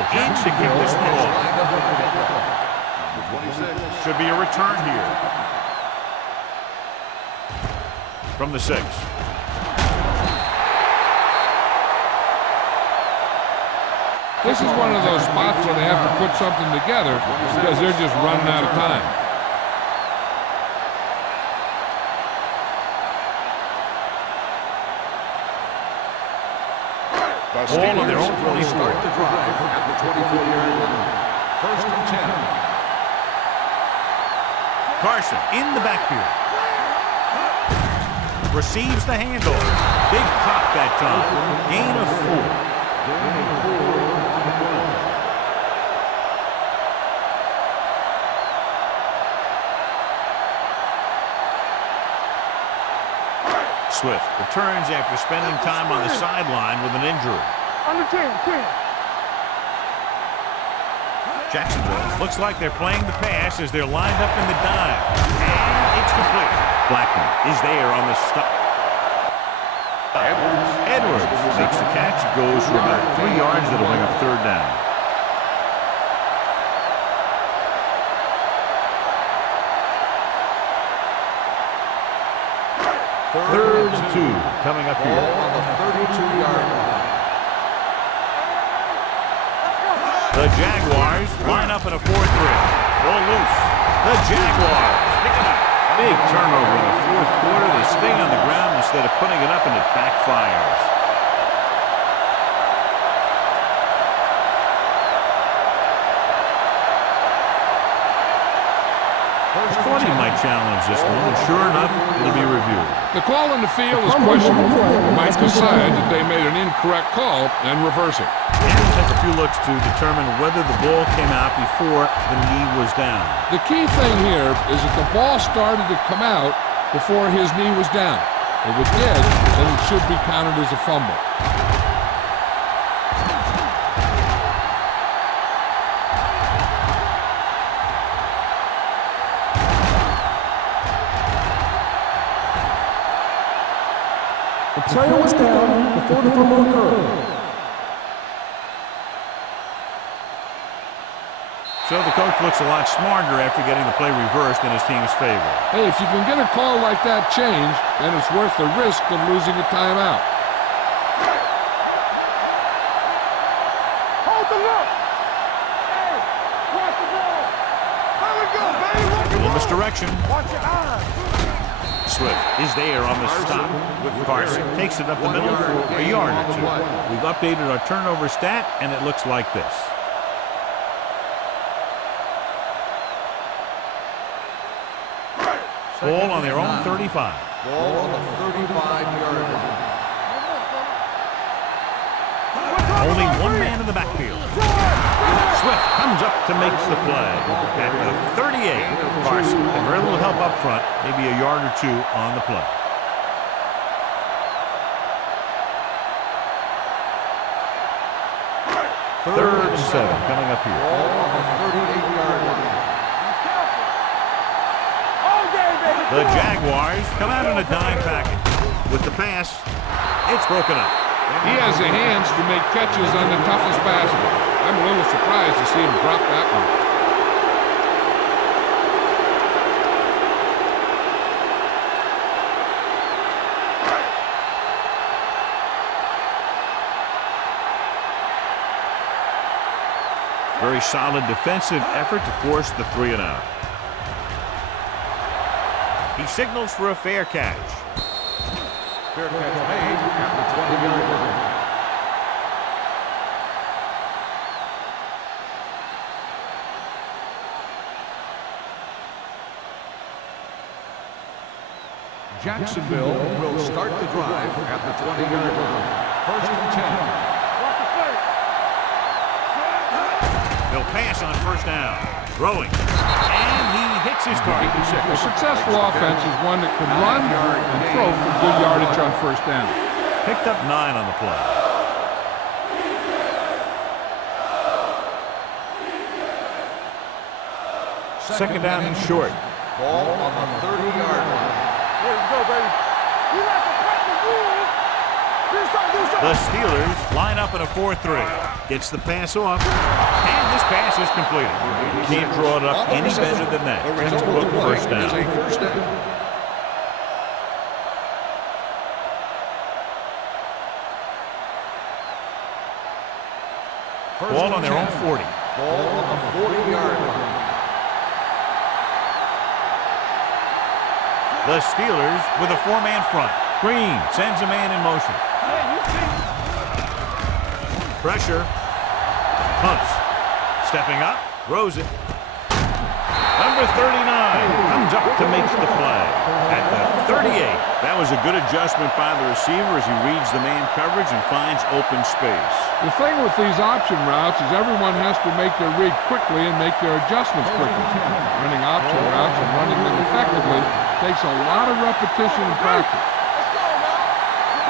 in to kick this one off. Should be a return here. From the 6. This is one of those spots where they have to put something together because they're just running out of time. Ball on their own 24. Start the drive at the 24-yard line. First and 10. Carson in the backfield. Receives the handoff. Big pop that time. Gain of 4. Swift returns after spending time on the sideline with an injury. Under 10. Jacksonville looks like they're playing the pass as they're lined up in the dime. And it's complete. Blackman is there on the stop. Edwards takes the catch, goes for about 3 yards. That'll bring up third down. Third and 2 coming up here. Ball on the 32-yard line. The Jaguars line up in a 4-3. Ball loose. The Jaguars pick it up. Big turnover in the fourth quarter. They stay on the ground instead of putting it up, and it backfires. I thought he might challenge this one, and sure enough, it'll be reviewed. The call in the field is questionable. They might decide that they made an incorrect call and reverse it. And we'll take a few looks to determine whether the ball came out before the knee was down. The key thing here is that the ball started to come out before his knee was down. If it did, then it should be counted as a fumble. The player was down before the fumble occurred. So the coach looks a lot smarter after getting the play reversed in his team's favor. Hey, if you can get a call like that changed, then it's worth the risk of losing a timeout. Hold the look. Hey, watch the ball. Let it go, baby. Watch the Little ball. misdirection. Watch your eyes. Swift is there on the stop. Carson takes it up the middle for a yard or 2. We've updated our turnover stat, and it looks like this. Ball on their own 35. Ball on the 35-yard line. Only one man in the backfield. Swift comes up to make the play. At the 38, Carson had very little help up front, maybe a yard or 2 on the play. Third and 7 coming up here. Ball on the 38-yard line. The Jaguars come out in a dime package. With the pass, it's broken up. He has the hands to make catches on the toughest basket. I'm a little surprised to see him drop that one. Very solid defensive effort to force the 3-and-out. He signals for a fair catch. Fair catch made at the 20-yard line. Jacksonville will start the drive at the 20-yard line. First and 10. He'll pass on first down. Throwing. And he hits his target. A successful offense is one that can run and throw for good yardage on first down. Picked up 9 on the play. Second down and short. Ball on the 30-yard line. Here we go, baby. You like to cut the rules. Do something. The Steelers line up in a 4-3. Gets the pass off, and this pass is completed. Can't draw it up any better than that. Textbook first down. Ball on their own 40. Ball on the 40-yard line. The Steelers with a 4-man front. Green sends a man in motion. Pressure. Punts. Stepping up. Throws it. Number 39 comes up to make the play. At the 38. That was a good adjustment by the receiver as he reads the man coverage and finds open space. The thing with these option routes is everyone has to make their read quickly and make their adjustments quickly. Running option routes and running them effectively takes a lot of repetition and practice.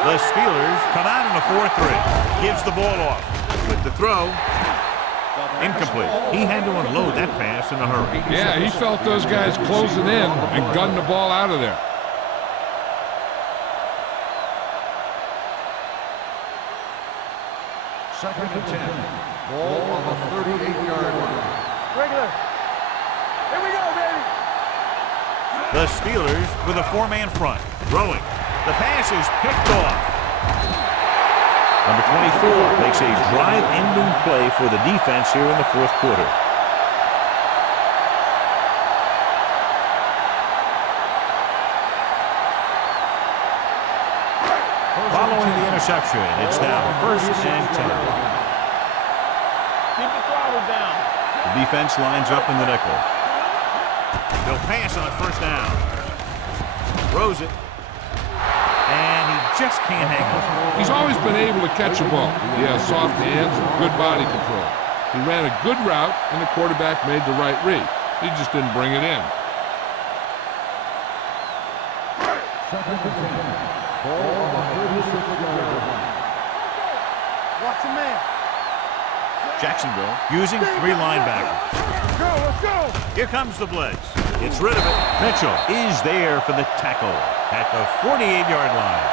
The Steelers come out in a 4-3. Gives the ball off. With the throw. Incomplete. He had to unload that pass in a hurry. Yeah, he felt those guys closing in and gunned the ball out of there. Second and 10. Ball on the 38-yard line. Regular. Here we go, baby. The Steelers with a 4-man front. Throwing. The pass is picked off. Number 24 makes a drive-ending play for the defense here in the fourth quarter. Following the interception, it's now 1st and 10. Keep the throttle down. The defense lines up in the nickel. They'll pass on 1st down. Throws it. And he just can't hang on. He's always been able to catch a ball. He has soft hands and good body control. He ran a good route, and the quarterback made the right read. He just didn't bring it in. Watch a man. Jacksonville using 3 linebackers. Let's go. Here comes the blitz. Gets rid of it. Mitchell is there for the tackle at the 48-yard line.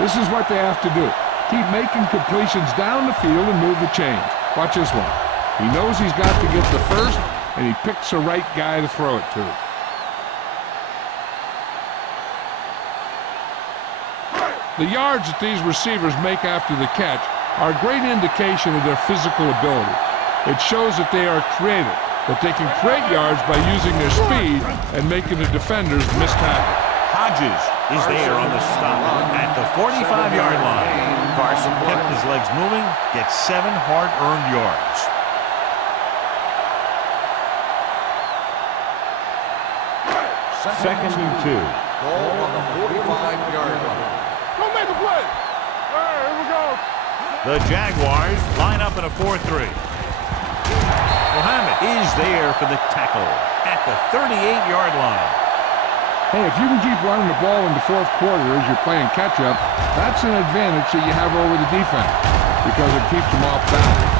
This is what they have to do. Keep making completions down the field and move the chains. Watch this one. He knows he's got to get the first, and he picks the right guy to throw it to. The yards that these receivers make after the catch are a great indication of their physical ability. It shows that they are creative, that they can create yards by using their speed and making the defenders miss tackle. Hodges is there on the stop at the 45-yard line. Carson kept his legs moving, gets 7 hard-earned yards. Second and 2. Ball on the 45-yard line. Go make a play. All right, here we go. The Jaguars line up in a 4-3. Muhammad is there for the tackle at the 38-yard line. Hey, if you can keep running the ball in the fourth quarter as you're playing catch-up, that's an advantage that you have over the defense because it keeps them off balance.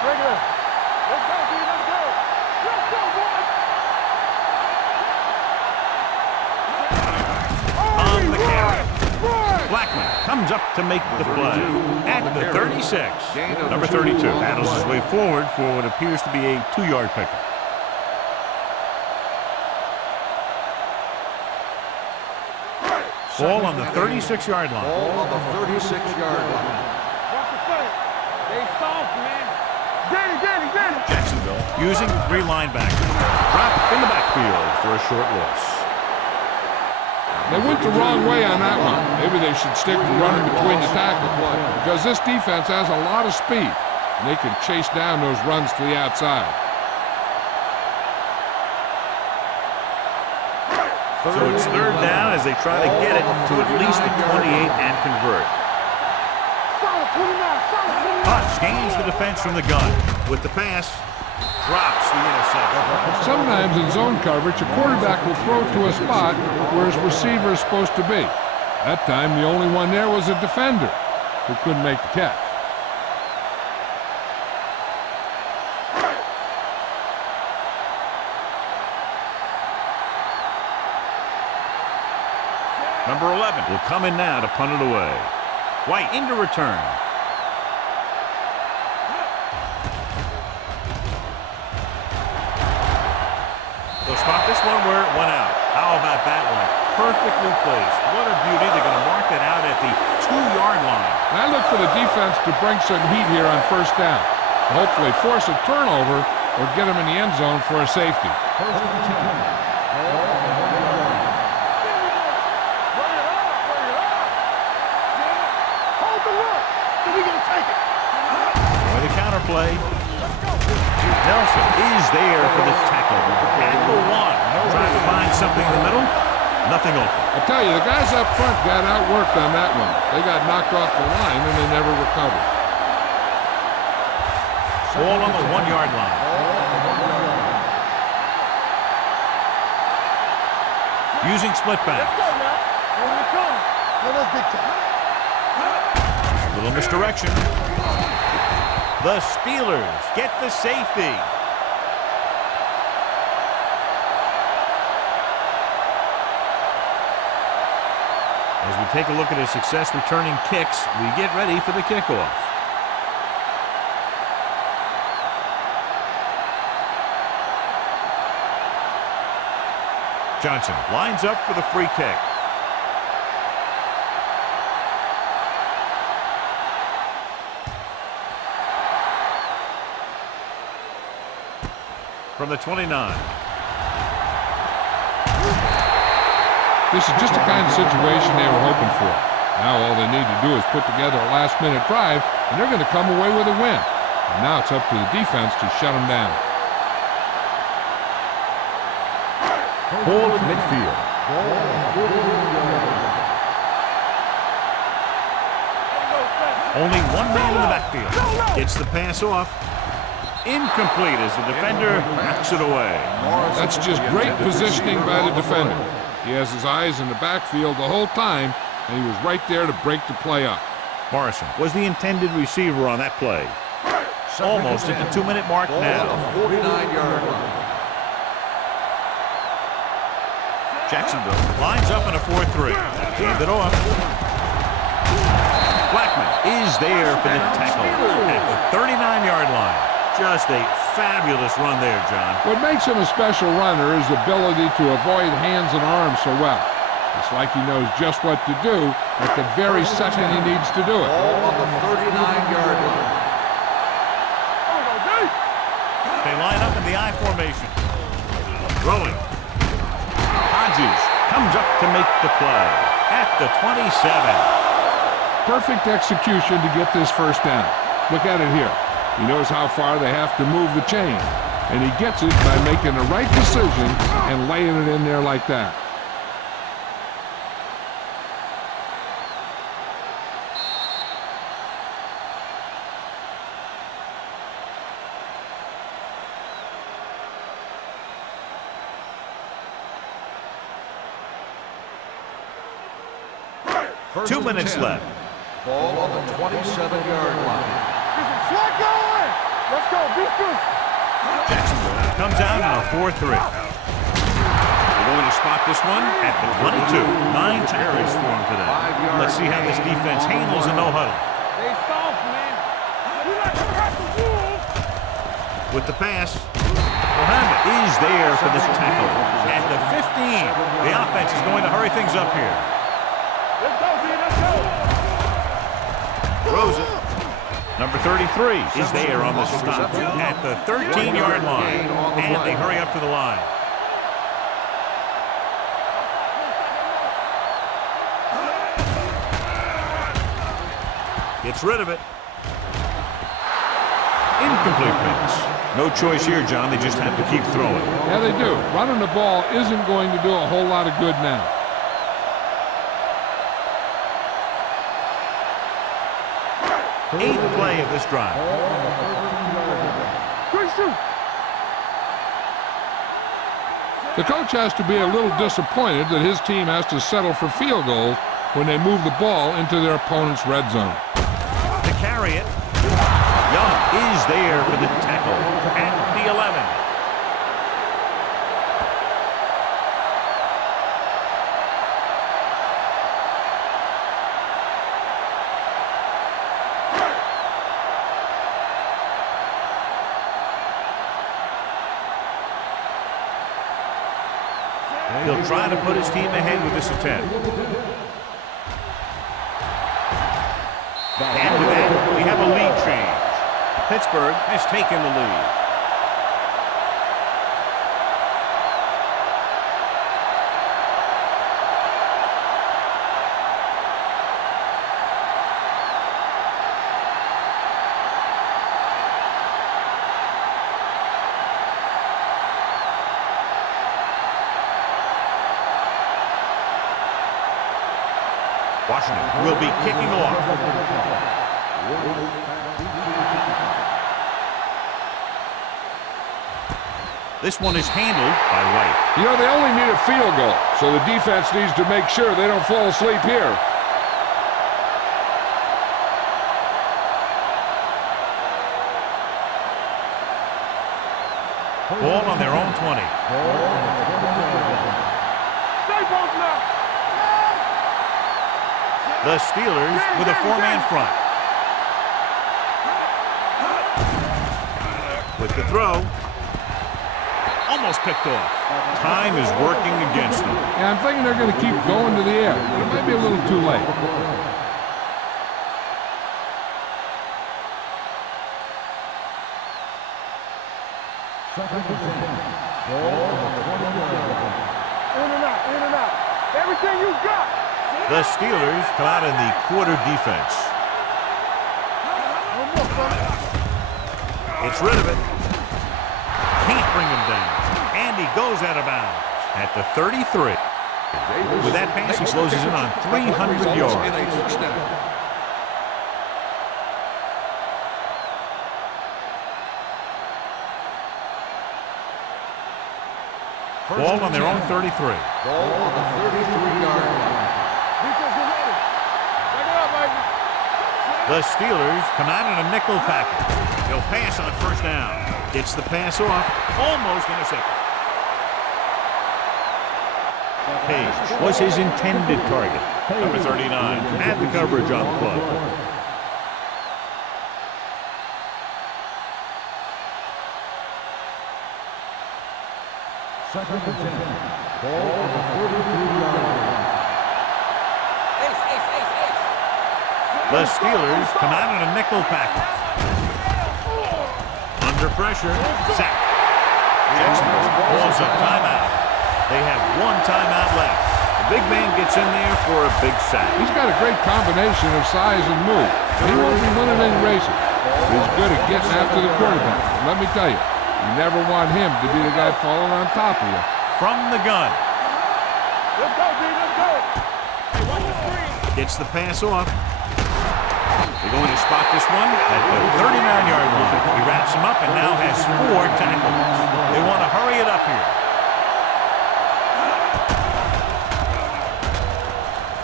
Regular. Let's go, B. Let's go. Let's go, boys. On the carry. Blackman comes up to make the play at the 36. Number 32 battles his way forward for what appears to be a 2-yard pickup. Ball on the 36-yard line. Ball on the 36-yard line. Watch the play. They soft, man. Get it. Jacksonville using 3 linebackers. Dropped in the backfield for a short loss. They went the wrong way on that one. Maybe they should stick to running between the tackles because this defense has a lot of speed, and they can chase down those runs to the outside. So it's 3rd down as they try to get it to at least the 28 and convert. Solid 29. Hutch gains the defense from the gun. With the pass, drops the interception. Sometimes in zone coverage, a quarterback will throw to a spot where his receiver is supposed to be. That time, the only one there was a defender who couldn't make the catch. Number 11 will come in now to punt it away. White into return. They'll spot this one where it went out. How about that one? Perfectly placed. What a beauty. They're going to mark that out at the 2-yard line. I look for the defense to bring some heat here on first down. Hopefully force a turnover or get them in the end zone for a safety. First and 10. The counterplay. Nelson is there for the tackle. At the 1. Trying to find something in the middle. Nothing open. I tell you, the guys up front got outworked on that one. They got knocked off the line and they never recovered. Ball on the 1-yard line. Using split backs. Little misdirection. The Steelers get the safety. As we take a look at his success returning kicks, we get ready for the kickoff. Johnson lines up for the free kick. From the 29. This is just the kind of situation they were hoping for. Now all they need to do is put together a last-minute drive, and they're going to come away with a win. And now it's up to the defense to shut them down. Ball at midfield. Only one man in the backfield. Gets the pass off. Incomplete as the defender knocks it away. That's just great positioning by the defender. He has his eyes in the backfield the whole time, and he was right there to break the play up. Morrison was the intended receiver on that play. Almost at the 2-minute mark now. 49-yard line. Jacksonville lines up in a 4-3. Hand it off. Blackman is there for the tackle at the 39-yard line. Just a fabulous run there, John. What makes him a special runner is the ability to avoid hands and arms so well. It's like he knows just what to do at the very second he needs to do it. Ball on the 39-yard line. They line up in the I formation. Rolling. Hodges comes up to make the play at the 27. Perfect execution to get this first down. Look at it here. He knows how far they have to move the chain, and he gets it by making the right decision and laying it in there like that. First 2 and minutes 10. left. Ball on the 27-yard line. Flag going! Let's go, beat this! Jacksonville comes out in a 4-3. They're going to spot this one at the 22. 9 tackles for him today. Let's see how this defense handles a no-huddle. They soft, man. We like to crack the rules. With the pass, Mohammed is there for this tackle at the 15. The offense is going to hurry things up here. Let's go, man, let's go! Throws it. Number 33 is there on the stop at the 13-yard line. And they hurry up to the line. Gets rid of it. Incomplete pass. No choice here, John. They just have to keep throwing. Yeah, they do. Running the ball isn't going to do a whole lot of good now. Eighth play of this drive. The coach has to be a little disappointed that his team has to settle for field goals when they move the ball into their opponent's red zone. To carry it, Young is there for the tackle at the 11. He'll try to put his team ahead with this attempt. And with that, we have a lead change. Pittsburgh has taken the lead. Washington will be kicking off. This one is handled by White. You know, they only need a field goal, so the defense needs to make sure they don't fall asleep here. Ball on their own 20. The Steelers with a four-man front. With the throw. Almost picked off. Time is working against them. Yeah, I'm thinking they're going to keep going to the air, but it might be a little too late. In and out. Everything you got. The Steelers come out in the quarter defense. It's rid of it. Can't bring him down. And he goes out of bounds at the 33. With that pass, he closes in on 300 yards. Ball on their own 33. Ball on the 33-yard line. The Steelers come out in a nickel package. He'll pass on first down. Gets the pass off. Almost intercepted. Page was his intended target. Number 39 had the coverage on the play. Second and 10. Ball on the 33-yard line. The Steelers come out in a nickel package. Under pressure. Sack. Jacksonville calls a timeout. They have one timeout left. The big man gets in there for a big sack. He's got a great combination of size and move. He won't be winning any races. He's good at getting after the quarterback. Let me tell you, you never want him to be the guy falling on top of you. From the gun. Let's go, D. Let's go. Hey, watch the screen. Gets the pass off. They're going to spot this one at the 39-yard line. He wraps him up and now has 4 tackles. They want to hurry it up here.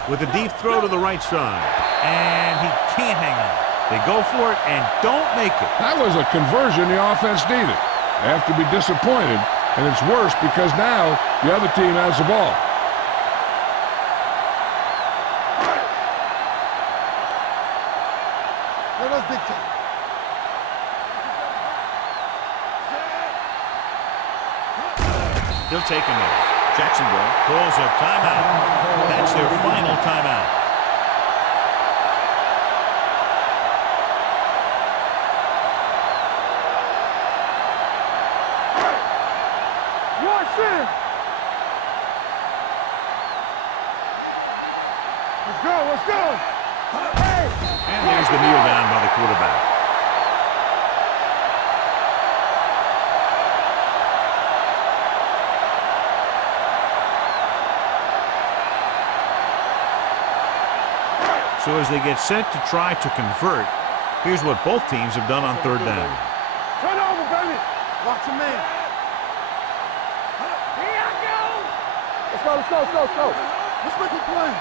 With a deep throw to the right side. And he can't hang on. They go for it and don't make it. That was a conversion the offense needed. They have to be disappointed, and it's worse because now the other team has the ball. He'll take him in. Jacksonville calls a timeout. That's their final timeout. Let's go. Hey. And there's the kneel down by the quarterback. So as they get set to try to convert, here's what both teams have done on third down. Turn over, baby. Watch your man. Here I go. Let's go. Let's make it play.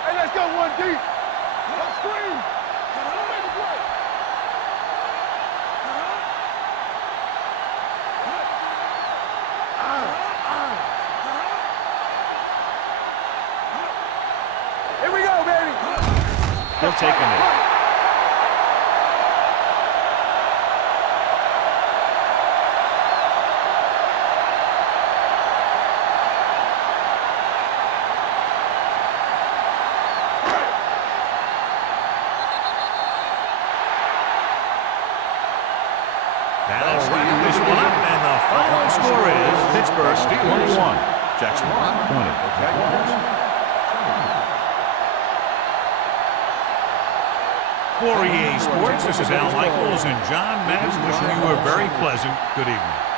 Hey, let's go one deep. Let's screen. Let's make it play. Here we go, baby. They'll take him in. Pittsburgh 21. Jacksonville 20. For EA Sports, this is Al Michaels and John Madden wishing you a very pleasant good evening.